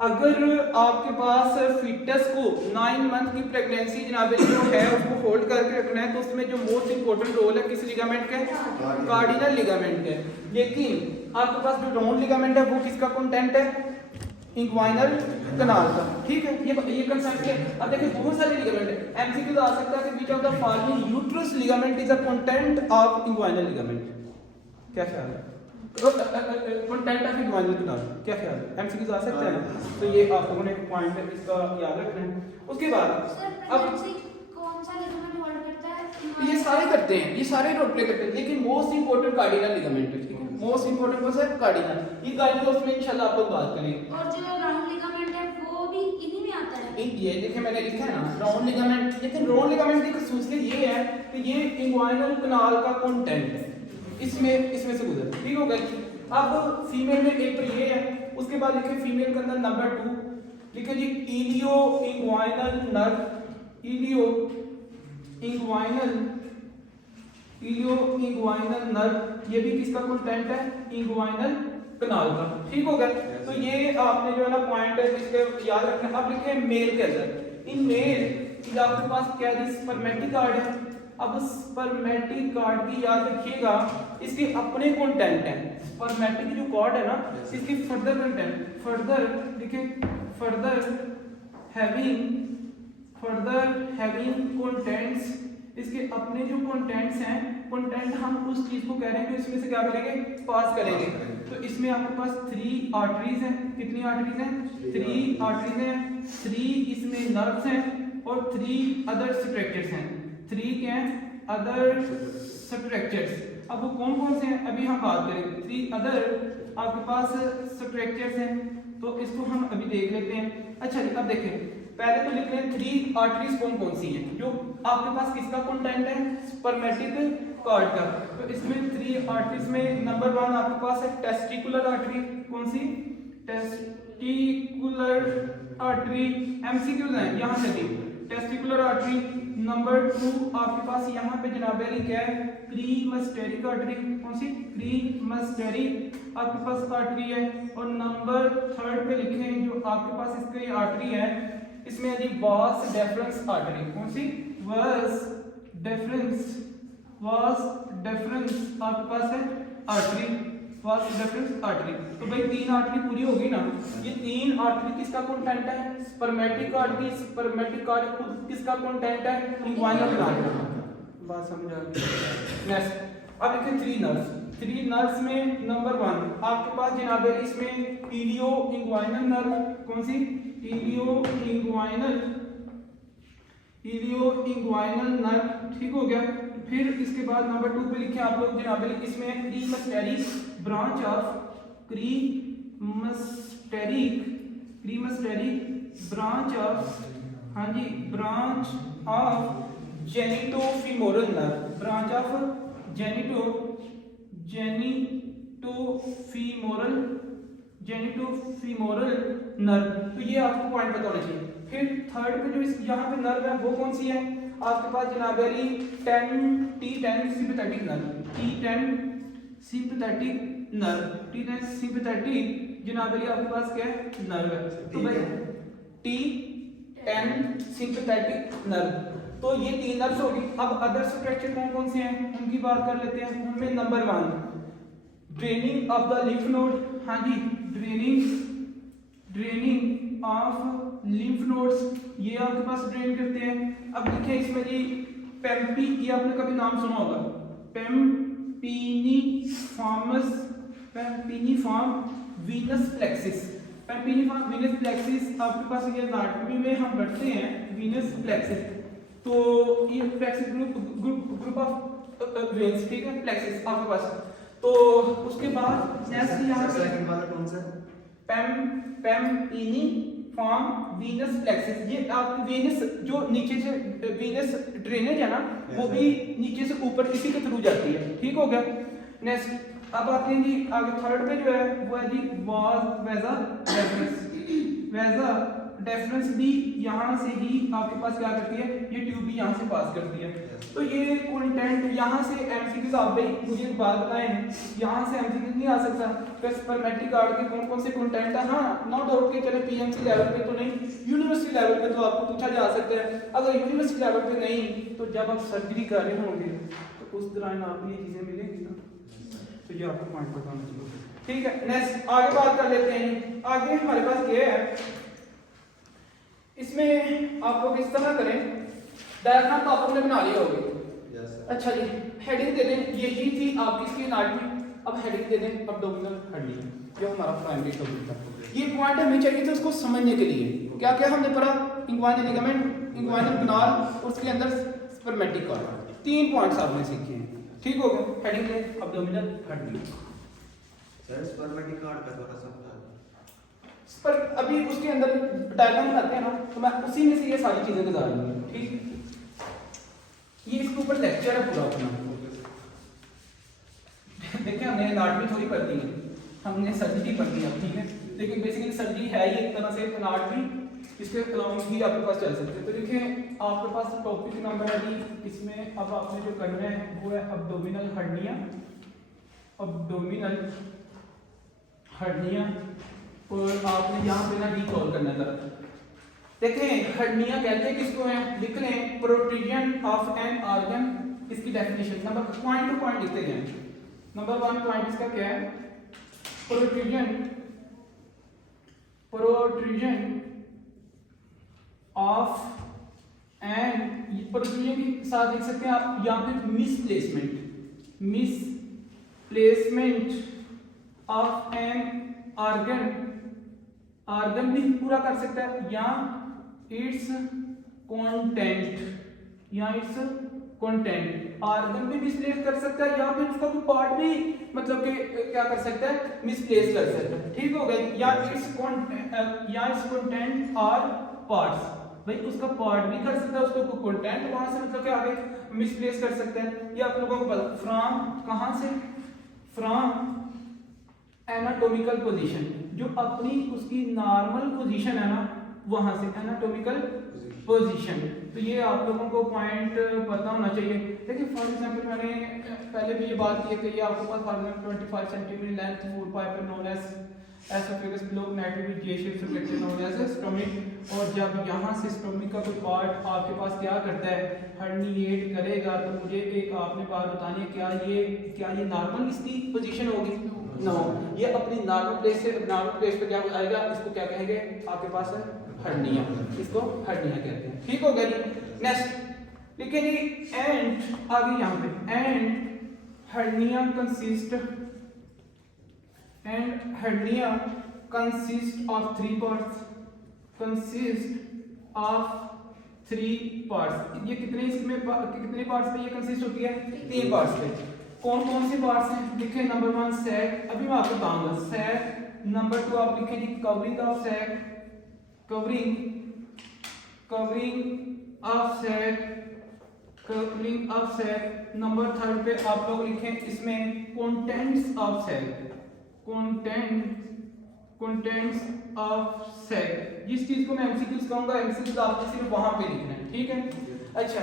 अगर आपके पास फीटस को 9 मंथ की प्रेगनेंसी जनाब जो है उसको होल्ड करके रखना है तो उसमें जो मोस्ट इंपॉर्टेंट रोल है किस लिगामेंट का? कार्डिनल लिगामेंट का। लेकिन आपके पास जो राउंड लिगामेंट है वो किसका कंटेंट है? इंग्वाइनल कनाल का। ठीक है, ये कंसेप्ट है। अब देखिए बहुत सारे लिगामेंट है, एमसीक्यू आ सकता है कि which of the following uterus ligament is a content of inguinal ligament. क्या ख्याल है? कंटेंट ऑफ इंग्वाइनल कनाल, क्या ख्याल है? एमसीक्यू आ सकता है ना, तो ये आप लोगों ने पॉइंट इसका याद रखना है। उसके बाद अब कौन सा लिगामेंट होल्ड करता है? ये सारे करते हैं, ये सारे रोल प्ले करते हैं, लेकिन मोस्ट इंपॉर्टेंट कार्डिनल लिगामेंट है। ठीक है, मोस्ट इंपॉर्टेंट कौन सा है? कार्डिनल। ये कार्डिनल में इंशाल्लाह आप लोग बात करेंगे। और जो राउंड लिगामेंट है वो भी इन्हीं में आता है। ये देखिए मैंने लिखा है ना राउंड लिगामेंट, लेकिन राउंड लिगामेंट की खासियत ये है कि ये इंग्वाइनल कनाल का कंटेंट है, इसमें से गुजर। ठीक हो गया। अब फीमेल में एक तो ये है, उसके बाद लिखे फीमेल के अंदर नंबर 2 लिखे जी इलियो इंग्वाइनल नर्व, इलियो इंग्वाइनल नर्व। ये भी किसका कंटेंट है? इंग्वाइनल कनाल का। ठीक हो गया। तो ये आपने जो है ना पॉइंट है इसके याद रखना। अब लिखे मेल के अंदर, इन मेल आपके पास क्या है? स्पर्मेटिक कार्ड है। अब स्पर्मेटिक कार्ड की याद रखिएगा इसके अपने कंटेंट हैं। स्पर्मेटिक जो कार्ड है ना इसकी फर्दर कंटेंट, फर्दर लिखे फर्दर हैविंग कंटेंट्स, इसके अपने जो कंटेंट्स हैं, कंटेंट हम उस चीज को कह रहे हैं कि इसमें से क्या करेंगे? पास करेंगे। तो इसमें आपके पास 3 आर्टरीज हैं। कितनी आर्टरीज हैं? 3 आर्टरीज हैं। 3 इसमें नर्व्स हैं और 3 अदर स्ट्रक्चर्स हैं। 3 क्या हैं? Other structures. अब वो कौन कौन से हैं अभी हम बात करेंगे। 3 अदर आपके पास स्ट्रक्चर्स हैं, तो इसको हम अभी देख लेते हैं। अच्छा जी, अब देखें पहले तो लिख रहे हैं 3 आर्टरीज कौन कौन सी हैं जो आपके पास किसका कंटेंट है? स्पर्मेटिक कार्ड का। तो इसमें 3 आर्टरीज में नंबर 1 आपके पास है टेस्टिकुलर आर्टरी। कौन सी? Testicular artery. एमसीक्यूज हैं यहाँ से भी। Testicular artery. नंबर 2 आपके पास यहाँ पे जनाब अली क्या है? प्रीमस्टेरिक आर्टरी। कौन सी? प्रीमस्टेरिक आपके पास आर्टरी है। और नंबर 3 पे लिखे हैं जो आपके पास इसके आर्टरी है, इसमें है जी वास डेफरेंस आर्टरी। कौन सी? वास डेफरेंस आपके पास है आर्टरी। First reference artery. तो भाई 3 आर्टरी पूरी होगी ना, ये 3 आर्टरी किसका कंटेंट है, स्पर्मेटिक कार्ड की, स्पर्मेटिक कार्ड किसका कंटेंट है, इंग्वाइनल ग्लैंड का। बात समझ आ गई। नेक्स्ट अब देखिए 3 नर्व्स में नंबर 1 आपके पास जनाब इसमें इलियो इंग्वाइनल नर्व, कौन सी, इलियो इंग्वाइनल नर्व, ठीक हो गया। फिर इसके बाद नंबर 2 पे लिखे आप लोग जनाब इसमें cremasteric branch of cremasteric branch of, हाँ जी, branch of genitofemoral nerve, branch of genitofemoral nerve. तो ये आपको पॉइंट पता होना चाहिए। फिर थर्ड पे जो यहाँ पे नर्व है वो कौन सी है आपके पास जनाब Ali, T10 sympathetic nerve, T10 sympathetic जनाब अली आपके पास क्या है, नर्व है। तो भाई T10 सिंपैथेटिक नर्व, तो ये 3 नर्व्स होगी। अब अदर स्ट्रक्चर कौन कौन से हैं उनकी बात कर लेते हैं। उनमें number 1 draining of the lymph node, हाँ जी, ड्रेनिंग ऑफ लिम्फ नोड्स, ये आपके पास ड्रेन करते हैं। अब देखिए इसमें जी पेम्पी, ये आपने कभी नाम सुना होगा, पेम्पिनिफॉर्म वीनस प्लेक्सिस, पेम्पिनिफॉर्म वीनस प्लेक्सिस आपके पास ये एनाटॉमी में हम पढ़ते हैं वीनस प्लेक्सिस। तो ये प्लेक्सिस ग्रुप ऑफ वेन्स, ठीक है, प्लेक्सिस आपके पास। तो उसके बाद नेक्स्ट यहाँ पे सेकंड वाला कौन सा है, पेम्पिनिफॉर्म वीनस प्लेक्सिस, ये आपकी वीनस जो नीचे से वीनस ड्रेनेज है ना, वो भी नीचे से ऊपर इसी के थ्रू जाती है, ठीक हो गया। नेक्स्ट अब आते हैं जी आगे थर्ड पे जो है वो है जी वेजा डेफरेंस भी यहाँ से ही आपके पास क्या करती है, ये ट्यूब भी यहाँ से पास करती है। तो ये कंटेंट यहाँ से एमसीक्यूज आप भाई मुझे बात बताएं, यहाँ से एमसीक्यूज नहीं आ सकता कि स्पर्मेटिक कार्ड के कौन कौन से कंटेंट है। हाँ, नो डाउट के चले पीएमसी लेवल पे तो नहीं, यूनिवर्सिटी लेवल पे तो आपको पूछा जा सकता है। अगर यूनिवर्सिटी लेवल पे नहीं तो जब आप सर्जरी कर रहे होंगे तो उस दौरान आपको ये चीजें मिलेंगी ना, तो ये आपको पॉइंट पता होना चाहिए, ठीक है। नेक्स्ट आगे बात कर लेते हैं। आगे हमारे पास क्या है, इसमें आप लोग इस तरह करें, डायग्राम तो आप लोगों ने बना लिया होगा। अच्छा जी, हेडिंग दे दें, यही थी आपकी इसकी एनाटॉमी। अब हेडिंग दे दें अब्डोमिनल हड्डी, जो हमारा प्राइमरी टॉपिक था। ये पॉइंट हमें चाहिए था उसको समझने के लिए। क्या क्या हमने पढ़ा, इंग्वाइनल लिगामेंट, इंग्वाइनल कैनाल, उसके अंदर स्पर्मेटिक कार्ड, 3 पॉइंट्स आपने सीखे हैं, ठीक हो गया। हेडिंग दे अब्डोमिनल हड्डी। सर स्पर्मेटिक कार्ड का थोड़ा सा पर अभी उसके अंदर डायग्राम बनाते हैं ना, तो मैं उसी में से ये सारी चीजें बता दूंगा, ठीक। ये इसके ऊपर लेक्चर है पूरा अपना। देखिए हमने एनाटॉमी थोड़ी पढ़ दी है, हमने सर्जरी पढ़ दी है, ठीक है। लेकिन बेसिकली सर्जरी है ही एक तरह से एनाटॉमी, इसके अलावा ही आपके पास चल सकते हैं। तो देखिए आपके पास टॉपिक नंबर है जी, इसमें अब आपने जो करना है वो है अब्डोमिनल हड्डियां, अब्डोमिनल हड्डियां, और आपने यहाँ पे ना रिकॉल करना था। देखें हड्डियां कहते हैं किसको हैं, लिख लें प्रोट्रूजन ऑफ एन ऑर्गन, इसकी definition number point two point लिखते जाएं। नंबर 1 पॉइंट इसका क्या है, प्रोट्रूजन ऑफ एन, प्रोट्रूजन के साथ लिख सकते हैं आप, या फिर मिसप्लेसमेंट ऑफ एन ऑर्गन भी पूरा कर सकता है, या इट्स कंटेंट ऑर्गन भी मिसप्लेस कर सकता है, या फिर उसका कोई पार्ट भी मतलब कि क्या कर सकता है, मिसप्लेस कर सकता है, ठीक हो गया। या इट्स कंटेंट और पार्ट्स, भाई उसका पार्ट भी कर सकता है, उसको कंटेंट वहां से मतलब कि आगे मिसप्लेस कर सकता है। ये आप लोगों को पता, फ्रॉम कहां से, फ्रॉम एनाटॉमिकल पोजीशन, जो अपनी उसकी नॉर्मल पोजीशन है ना वहां से, एनाटॉमिकल पोजीशन। तो ये आप लोगों को पॉइंट पता होना चाहिए। देखिए फॉर एग्जांपल मैंने पहले भी ये बात की है कि ये आपके पास for 25 centimetre length food pipe known as oesophagus below native J shape structure known as stomach, और जब यहाँ से स्टोमिक का कोई पार्ट आपके पास क्या करता है, हर्निएट करेगा, तो मुझे एक आपने बात बतानी है, क्या ये नॉर्मल इसकी पोजीशन होगी, नो, ये अपनी नॉर्मल प्लेस से नॉर्मल प्लेस पे क्या आएगा, इसको क्या कहेंगे आपके पास है हर्निया, इसको हर्निया कहते हैं। ठीक हो गया जी। नेक्स्ट लिखिए जी एंड, आगे यहाँ पे and hernia consist of three parts. ये कितने पार्ट्स पे ये कंसिस्ट होती है, 3 पार्ट्स पे। कौन कौन से पार्ट्स हैं लिखे, नंबर 1 सैक, अभी मैं आपको बताऊंगा सैक। नंबर 2 आप लिखें जी covering of sac, covering of sac. Number 3 पे आप लोग लिखें इसमें कंटेंट्स ऑफ सैक। जिस चीज को मैं एमसीक्यूज कहूंगा, एमसीक्यूज आपको सिर्फ वहां पे लिखना है, ठीक है। अच्छा,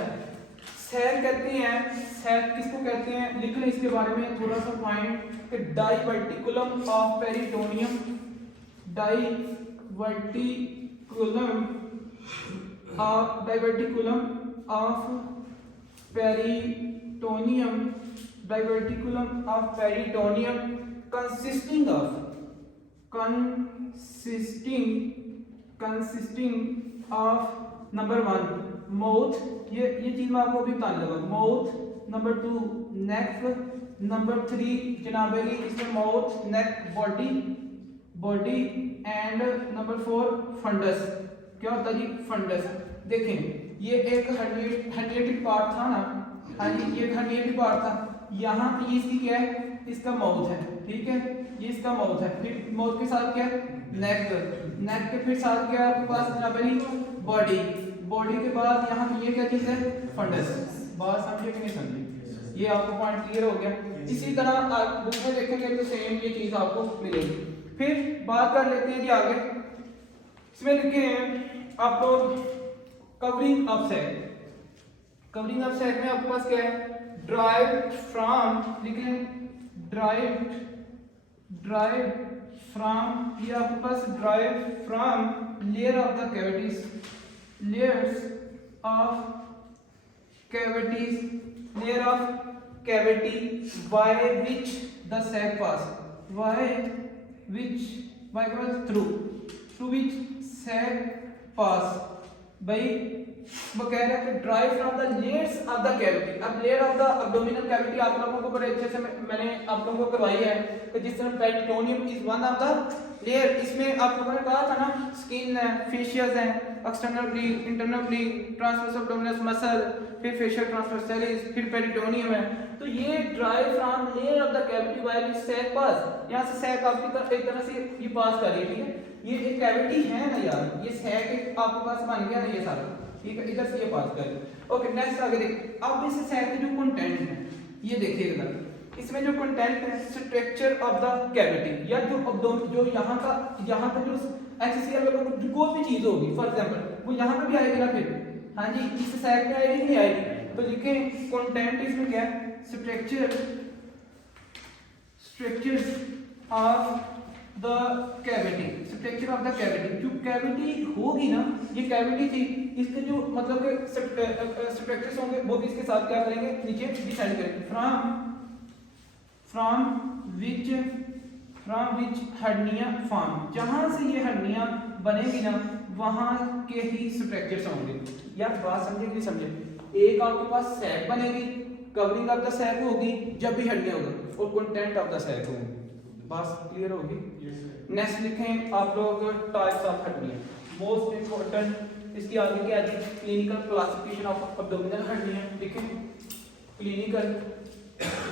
सैक कहते हैं, सैक किसको कहते हैं, लिख लें इसके बारे में थोड़ा सा पॉइंट कि diverticulum of peritoneum, diverticulum of peritoneum consisting of number 1 mouth, ये चीज मैं आपको अभी बताने लगा, माउथ। नंबर 2 नेक, नंबर 3 जनाब अली इसमें mouth neck body and number 4 fundus. क्या होता है जी फंडस। देखें ये एक हर्निएटेड पार्ट था ना, हाँ जी ये हर्निएटेड पार्ट था, यहाँ ये इसकी क्या है, इसका माउथ है, ठीक है, ये इसका माउथ है। फिर माउथ के साथ क्या है नेक के फिर साथ क्या है आपके पास जनाब अली बॉडी के बाद यहाँ ये क्या चीज है फंडस। बात समझे कि नहीं समझे, ये आपको पॉइंट क्लियर हो गया। इसी तरह आप बुक में देखेंगे तो सेम ये चीज आपको मिलेगी। फिर बात कर लेते हैं जी आगे, इसमें लिखे हैं आप लोग covering of sac. Covering of sac में आपके पास क्या है, ड्राइव्ड फ्रॉम, लिखें ड्राइव फ्रॉम, ये आपके पास derive from layer of the cavities, layer of cavity by which the sac pass, through which sac pass. भाई वो कह रहे हैं derive from the layers of the cavity. अब layer of the abdominal cavity आप लोगों को बड़े अच्छे से मैंने आप लोगों को करवाई है कि जिस तरह peritoneum is one of the layer, इसमें आप लोगों ने कहा था ना स्किन है, फेशियस है, external bleed, internal bleed, transverse abdominal muscle, फिर फेशियल ट्रांसवर्सैलिस, फिर पेरिटोनियम है। तो ये derive from layer of the cavity by which sac pass, यहां से सैक आपकी एक तरह से ये पास कर रही है, ठीक है। ये एक कैविटी है ना यार, ये सैक एक आपके पास बन गया ना ये सारा, ठीक है, इधर से ये पास कर। ओके नेक्स्ट आगे देखिए, अब इस सैक के जो कंटेंट है ये देखिएगा, इसमें जो कंटेंट है स्ट्रक्चर ऑफ द कैविटी, या जो जो यहाँ का जो एक्सियल जो कोई भी चीज होगी, फॉर एग्जांपल वो यहाँ पे भी आएगी ना, फिर हाँ जी इस सैक में आएगी नहीं आएगी। तो लिखे कंटेंट इसमें क्या है, structure of the cavity, structure of the cavity. जो कैविटी होगी ना, ये कैविटी थी, इसके जो मतलब के स्ट्रक्चर्स होंगे वो भी इसके साथ क्या करेंगे, नीचे डिसाइड करेंगे। फ्रॉम विच हर्निया फॉर्म, जहां से ये हर्निया बनेगी ना वहां के ही स्ट्रक्चर्स होंगे। यार बात समझे कि नहीं समझे, एक आपके पास सैक बनेगी, कवरिंग ऑफ द सैक होगी जब भी हर्निया होगा, और कंटेंट ऑफ द सैक होगी। बात क्लियर होगी। नेक्स्ट लिखें आप लोग types of hernia, most important इसकी आगे क्या है, clinical classification of abdominal hernia. लिखें क्लिनिकल,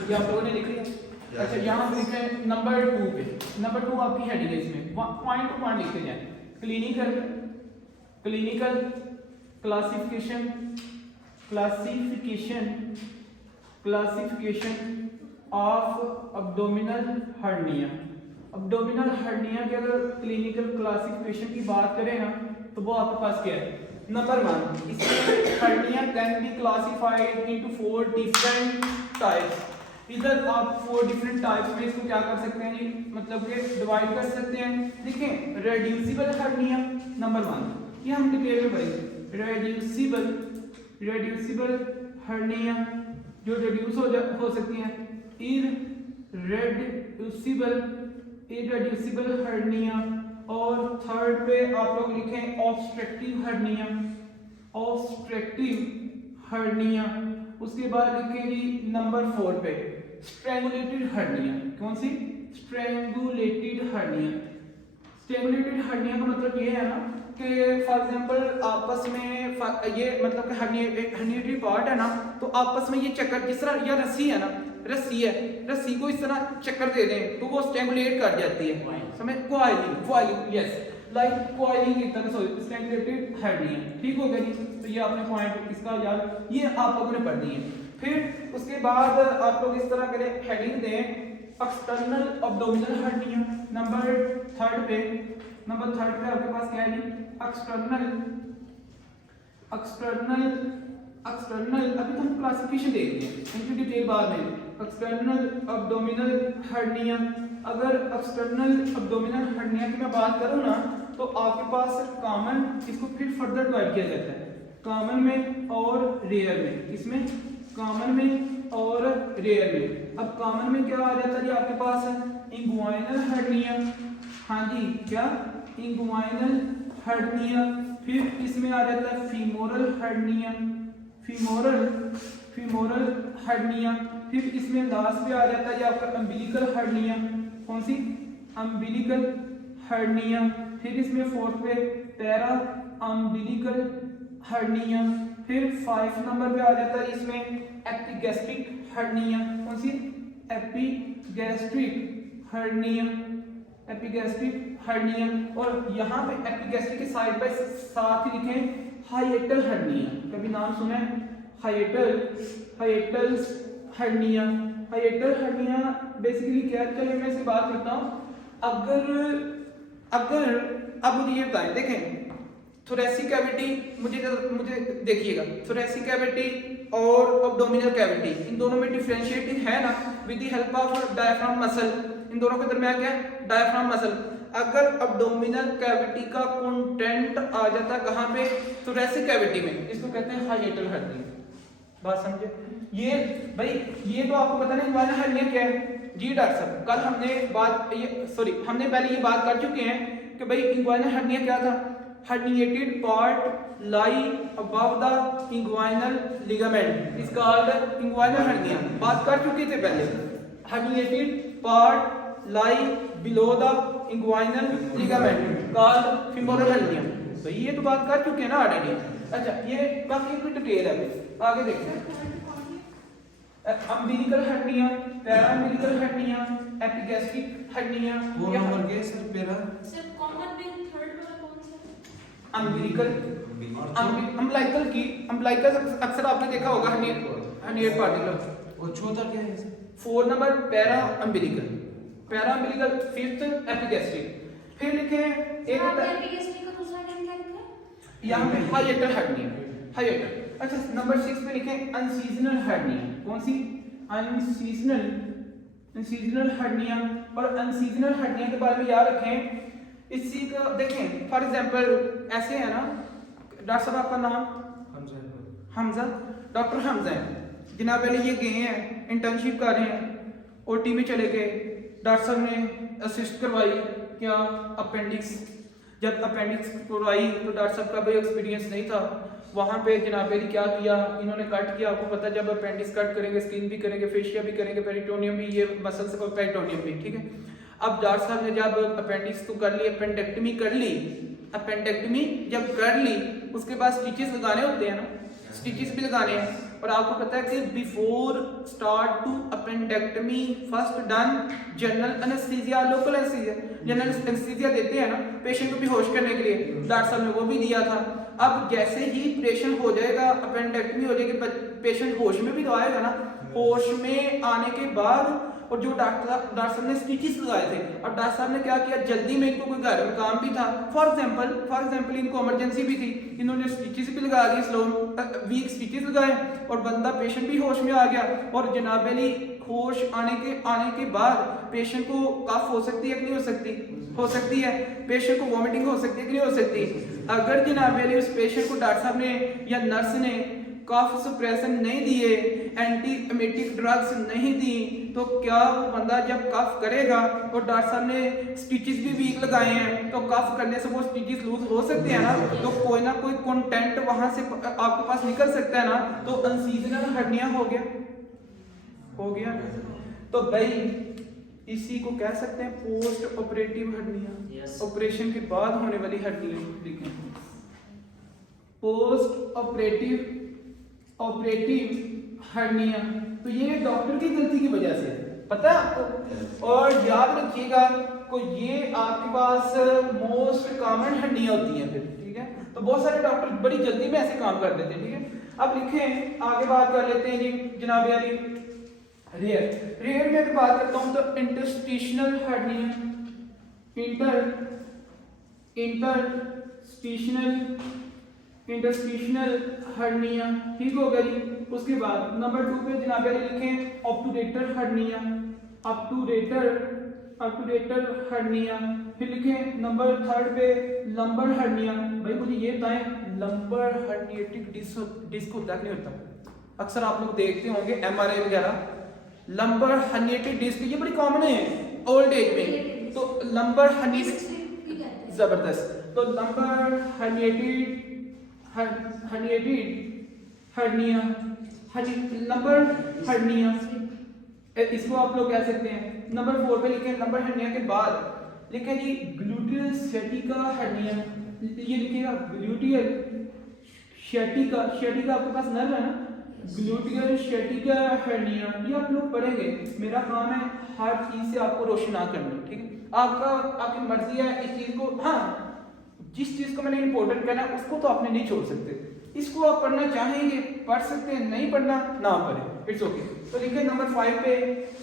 ये आप लोगों ने लिख लिया। अच्छा यहाँ पे लिखें नंबर 2 पे, नंबर 2 आपकी हेडिंग है, इसमें पॉइंट टू पॉइंट लिखते जाएं। Clinical classification of abdominal hernia. Abdominal hernia के अगर क्लिनिकल क्लासिफिकेशन की बात करें ना, तो वो आपके पास क्या है, नंबर 1 इसमें hernia can be classified into 4 different types. इधर आप 4 डिफरेंट टाइप्स में इसको क्या कर सकते हैं जी, मतलब कि डिवाइड कर सकते हैं। देखें रेड्यूसिबल हर्निया नंबर 1, ये हम डिटेल में पढ़ेंगे। रेड्यूसिबल हर्निया जो रिड्यूस हो सकती हैं, इररेड्यूसिबल हर्निया, और थर्ड पे आप लोग लिखें ऑब्स्ट्रक्टिव हर्निया। उसके बाद लिखेंगे नंबर 4 पे स्ट्रैंगुलेटेड हर्निया। कौन सी? Strangulated hernia. स्ट्रैंगुलेटेड हर्निया का मतलब ये है ना कि फॉर एग्जांपल आपस में ये मतलब कि हर्निएटरी पार्ट है ना, तो आपस में ये चक्कर, जिस तरह यह रस्सी है ना, रस्सी को इस तरह चक्कर दे दें तो वो स्ट्रैंगुलेट कर जाती है, समझ? कॉइलिंग, यस, लाइक कॉइलिंग की तरह। Sorry, strangulated hernia. ठीक हो गया जी? तो ये आपने पॉइंट इसका यार ये आप लोगों ने पढ़नी है। फिर उसके बाद आप लोग इस तरह करें, हेडिंग दें एक्सटर्नल अब्डोमिनल हर्निया। नंबर 3 पे आपके पास क्या है जी? एक्सटर्नल। अभी तो हम क्लासिफिकेशन देख रहे हैं, इनकी डिटेल बाद में। External abdominal hernia. अगर एक्सटर्नल अब्डोमिनल हर्निया की मैं बात करूं ना, तो आपके पास कॉमन, इसको फिर फर्दर डिवाइड किया जाता है कॉमन में और रेयर में। इसमें कॉमन में और रेयर में। अब कॉमन में क्या आ जाता है जी आपके पास? Inguinal hernia. हाँ जी, क्या? Inguinal hernia. फिर इसमें आ जाता है फीमोरल हर्निया। फिर इसमें लास्ट पे आ जाता है जी आपका अम्बिलिकल हर्निया। कौन सी? Umbilical hernia. फिर इसमें 4th पे पैरा अम्बिलिकल हर्निया। फिर 5 नंबर पे आ जाता है इसमें एपिगैस्ट्रिक हर्निया। कौन सी? Epigastric hernia. और यहाँ पे एपिगैस्ट्रिक के साइड बाय साथ ही लिखें हाइएटल हर्निया। कभी नाम सुना है? हाइएटल हर्निया बेसिकली क्या? चलो मैं इससे बात करता हूँ। अगर अब मुझे ये बताएं, देखें थोरेसिक कैविटी, मुझे देखिएगा, थोरेसिक कैविटी और एब्डोमिनल कैविटी, इन दोनों में डिफरेंशिएटिंग है ना with the help of diaphragm muscle. इन दोनों के दरमियान क्या है? Diaphragm muscle. अगर एब्डोमिनल कैविटी का कंटेंट आ जाता है कहाँ पे? थोरेसिक कैविटी में, इसको कहते हैं हाइएटल हर्निया। बात समझे? ये भाई ये तो आपको पता नहीं इंगुइनल हर्निया क्या है जी डॉक्टर साहब। कल हमने पहले ये बात कर चुके हैं कि भाई इंगुइनल हर्निया क्या था? herniated part lie above the inguinal ligament is called inguinal hernia। बात कर चुके थे पहले। herniated part lie below the inguinal ligament called femoral hernia। तो ये तो बात कर चुके हैं ना ऑलरेडी। अच्छा, ये बाकी की डिटेल है, आगे देखते हैं। Umbilical hernia, paraumbilical hernia, epigastric hernia. वो नंबर के सर पैरा सर कॉमन में थर्ड वाला कौन सा है? अम्बिलिकल अक्सर आपने देखा होगा हर्निएट पार्टिकल। और चौथा क्या है sir? 4 number para umbilical, 5th epigastric. फिर लिखे एक एपिगैस्ट्रिक का दूसरा नेम क्या लिखा है? यहाँ पे हाइएटल हर्निया। अच्छा, नंबर 6 पे लिखे अनसीजनल हर्निया। कौन सी? Incisional hernia. और अनसीजनल हर्निया के बारे में याद रखें, इसी का देखें फॉर एग्जांपल ऐसे है ना, डॉक्टर साहब आपका नाम? हमजा। डॉक्टर हमजा है जनाब अली, ये गए हैं इंटर्नशिप कर रहे हैं, ओटी में चले गए, डॉक्टर साहब ने असिस्ट करवाई क्या? अपेंडिक्स। जब अपेंडिक्स करवाई तो डॉक्टर साहब का भाई एक्सपीरियंस नहीं था वहाँ पे। जनाब अली क्या किया इन्होंने? कट किया। आपको पता जब अपेंडिक्स कट करेंगे स्किन भी करेंगे, फेशिया भी करेंगे, पेरिटोनियम भी, ये मसल्स और पेरिटोनियम भी, ठीक है। अब डॉक्टर साहब ने जब अपेंडिक्स तो कर ली, अपेंडेक्टमी जब कर ली, उसके बाद स्टिचेस लगाने होते हैं ना, स्टिचेस भी लगाने हैं। और आपको पता है कि before start to appendectomy first done general anaesthesia, local anaesthesia. General anaesthesia देते हैं ना पेशेंट को बेहोश करने के लिए, डॉक्टर साहब ने वो भी दिया था। अब जैसे ही ऑपरेशन हो जाएगा, अपेंडेक्टमी हो जाएगी, पेशेंट होश में भी तो आएगा ना। होश में आने के बाद और जो डॉक्टर साहब ने स्टिचेस लगाए थे, और डॉक्टर साहब ने क्या किया, जल्दी में इनको कोई घर में काम भी था, फॉर एग्जांपल इनको इमरजेंसी भी थी, इन्होंने स्टिचेस भी लगा दिए, स्लो वीक स्टिचेस लगाए, और बंदा पेशेंट भी होश में आ गया। और जनाब अली होश आने के बाद पेशेंट को कफ हो सकती है कि नहीं हो सकती? हो सकती है। पेशेंट को वॉमिटिंग हो सकती है कि नहीं हो सकती? अगर जनाब अली उस पेशेंट को डॉक्टर साहब ने या नर्स ने कफ सप्रेशन नहीं दिए, एंटी एमेटिक ड्रग्स नहीं दी, तो क्या वो बंदा जब कफ करेगा और डॉक्टर साहब ने स्टिचेस भी वीक लगाए हैं तो कफ करने से वो स्टिचेस लूज हो सकते हैं ना, तो कोई ना कोई कंटेंट वहां से आपके पास निकल सकता है ना, तो अनसीजनल हर्निया हो गया। तो भाई इसी को कह सकते हैं पोस्ट ऑपरेटिव हर्निया, ऑपरेशन के बाद होने वाली हर्निया लिखें पोस्ट ऑपरेटिव हर्निया। तो ये डॉक्टर की गलती की वजह से पता है आपको, और याद रखिएगा को ये आपके पास मोस्ट कॉमन हर्निया होती है फिर, ठीक है। तो बहुत सारे डॉक्टर बड़ी जल्दी में ऐसे काम कर देते हैं, ठीक है। अब लिखें आगे बात कर लेते हैं जी जनाब यारी रेयर में बात करता हूं तो इंटरस्टिशनल हर्निया, इंटरस्टिशनल हर्निया, ठीक हो गया जी। उसके बाद नंबर 2 पे जनाब लिखें ऑब्टूरेटर हर्निया, फिर लिखें नंबर 3 पे लंबर हर्निया। भाई मुझे ये बताएं लंबर हर्निएटिक डिस्क होता है नहीं होता? अक्सर आप लोग देखते होंगे एमआरआई वगैरह, लंबर हर्निएटिक डिस्क ये बड़ी कॉमन है ओल्ड एज में। तो लंबर हर्निएटिक जबरदस्त, तो lumbar herniated hernia, lumbar hernia इसको आप लोग कह सकते हैं। नंबर 4 पे लिखें लंबर हर्निया के बाद लिखें जी ग्लूटियल सैटिका हर्निया, ये लिखिएगा ग्लूटियल सैटिका आपके पास नर्व है ना, ग्लूटियल सैटिका हर्निया, ये आप लोग पढ़ेंगे। मेरा काम है हर चीज से आपको रोशना करना, ठीक है। आपकी मर्जी है इस चीज को, हाँ जिस चीज को मैंने इंपॉर्टेंट करना है उसको तो आपने नहीं छोड़ सकते, इसको आप पढ़ना चाहेंगे पढ़ सकते हैं, नहीं पढ़ना ना पढ़े, इट्स ओके। तो लिखें नंबर 5 पे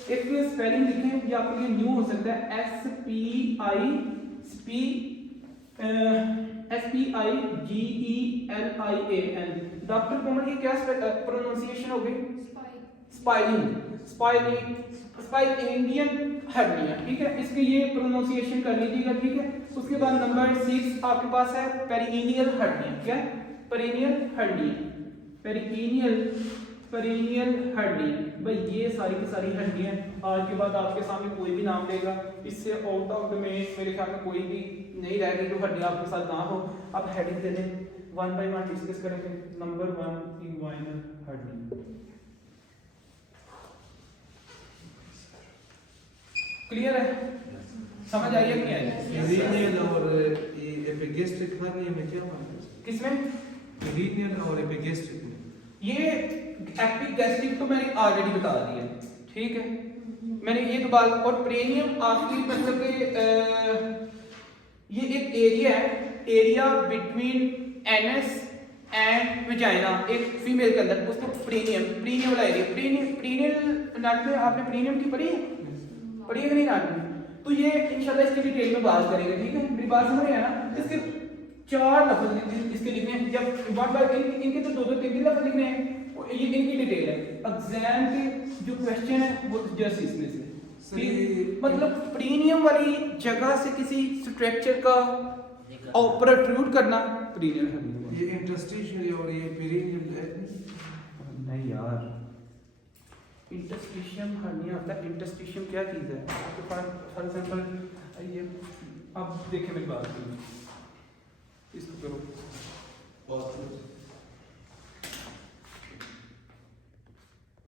एक स्पेलिंग लिखें, ये आपके लिए न्यू हो सकता है, SPIGELIAN। डॉक्टर कोमल की क्या प्रोनाउंसिएशन हो गई? स्पाइलिंगियन हर्निया, ठीक है। इसकी ये प्रोनाउंसिएशन कर लीजिएगा, ठीक है। उसके बाद नंबर 6 आपके पास है पेरिनियल हर्निया, क्या है? Perineal hernia. भाई ये सारी की सारी हड्डियां आज के बाद आपके सामने कोई भी नाम लेगा, इससे आउट ऑफ डोमेन मेरे ख्याल में कोई भी नहीं रहेगी जो हड्डियां आपके साथ ना हो। अब हेडिंग दे दें, 1 बाय 1 डिस्कस करेंगे। नंबर 1 इन्वाइनल हड्डी, क्लियर है? समझ आई है कि नहीं आई? रीनियल और एपिगेस्ट्रिक हर्निया में क्या फर्क है? किसमें? रीनियल और एपिगेस्ट्रिक में ये एपिगैस्ट्रिक तो मैंने ऑलरेडी बता दिया, ठीक है। मैंने ये तो बात, और प्रेनियम आपकी मतलब कि ये एक area between anus and vagina, एक फीमेल के अंदर, उसको प्रीनियम वाला एरिया, प्रीनियल नाट में आपने प्रीनियम की पढ़ी है कि नहीं नाट में? तो ये इंशाल्लाह इसकी डिटेल में बात करेंगे, ठीक है। मेरी बात समझ रहे हैं ना? इसके 4 लफ्ज इसके लिखने हैं, जब बार बार इनके तो 2-3 लफ्ज लिखने हैं, ये इनकी डिटेल है। एग्जाम के जो क्वेश्चन है वो जस्ट इसमें से मतलब प्रीनियम वाली जगह से किसी स्ट्रक्चर का प्रोट्रूड करना प्रीनियल है। ये इंटरस्टिशियल और ये पेरिनियल नहीं यार, इंटरस्टिशियम हर्निया होता है। इंटरस्टिशियम क्या चीज़ है आपके पास? फॉर एग्जांपल ये अब देखें मेरी बात, इसको करो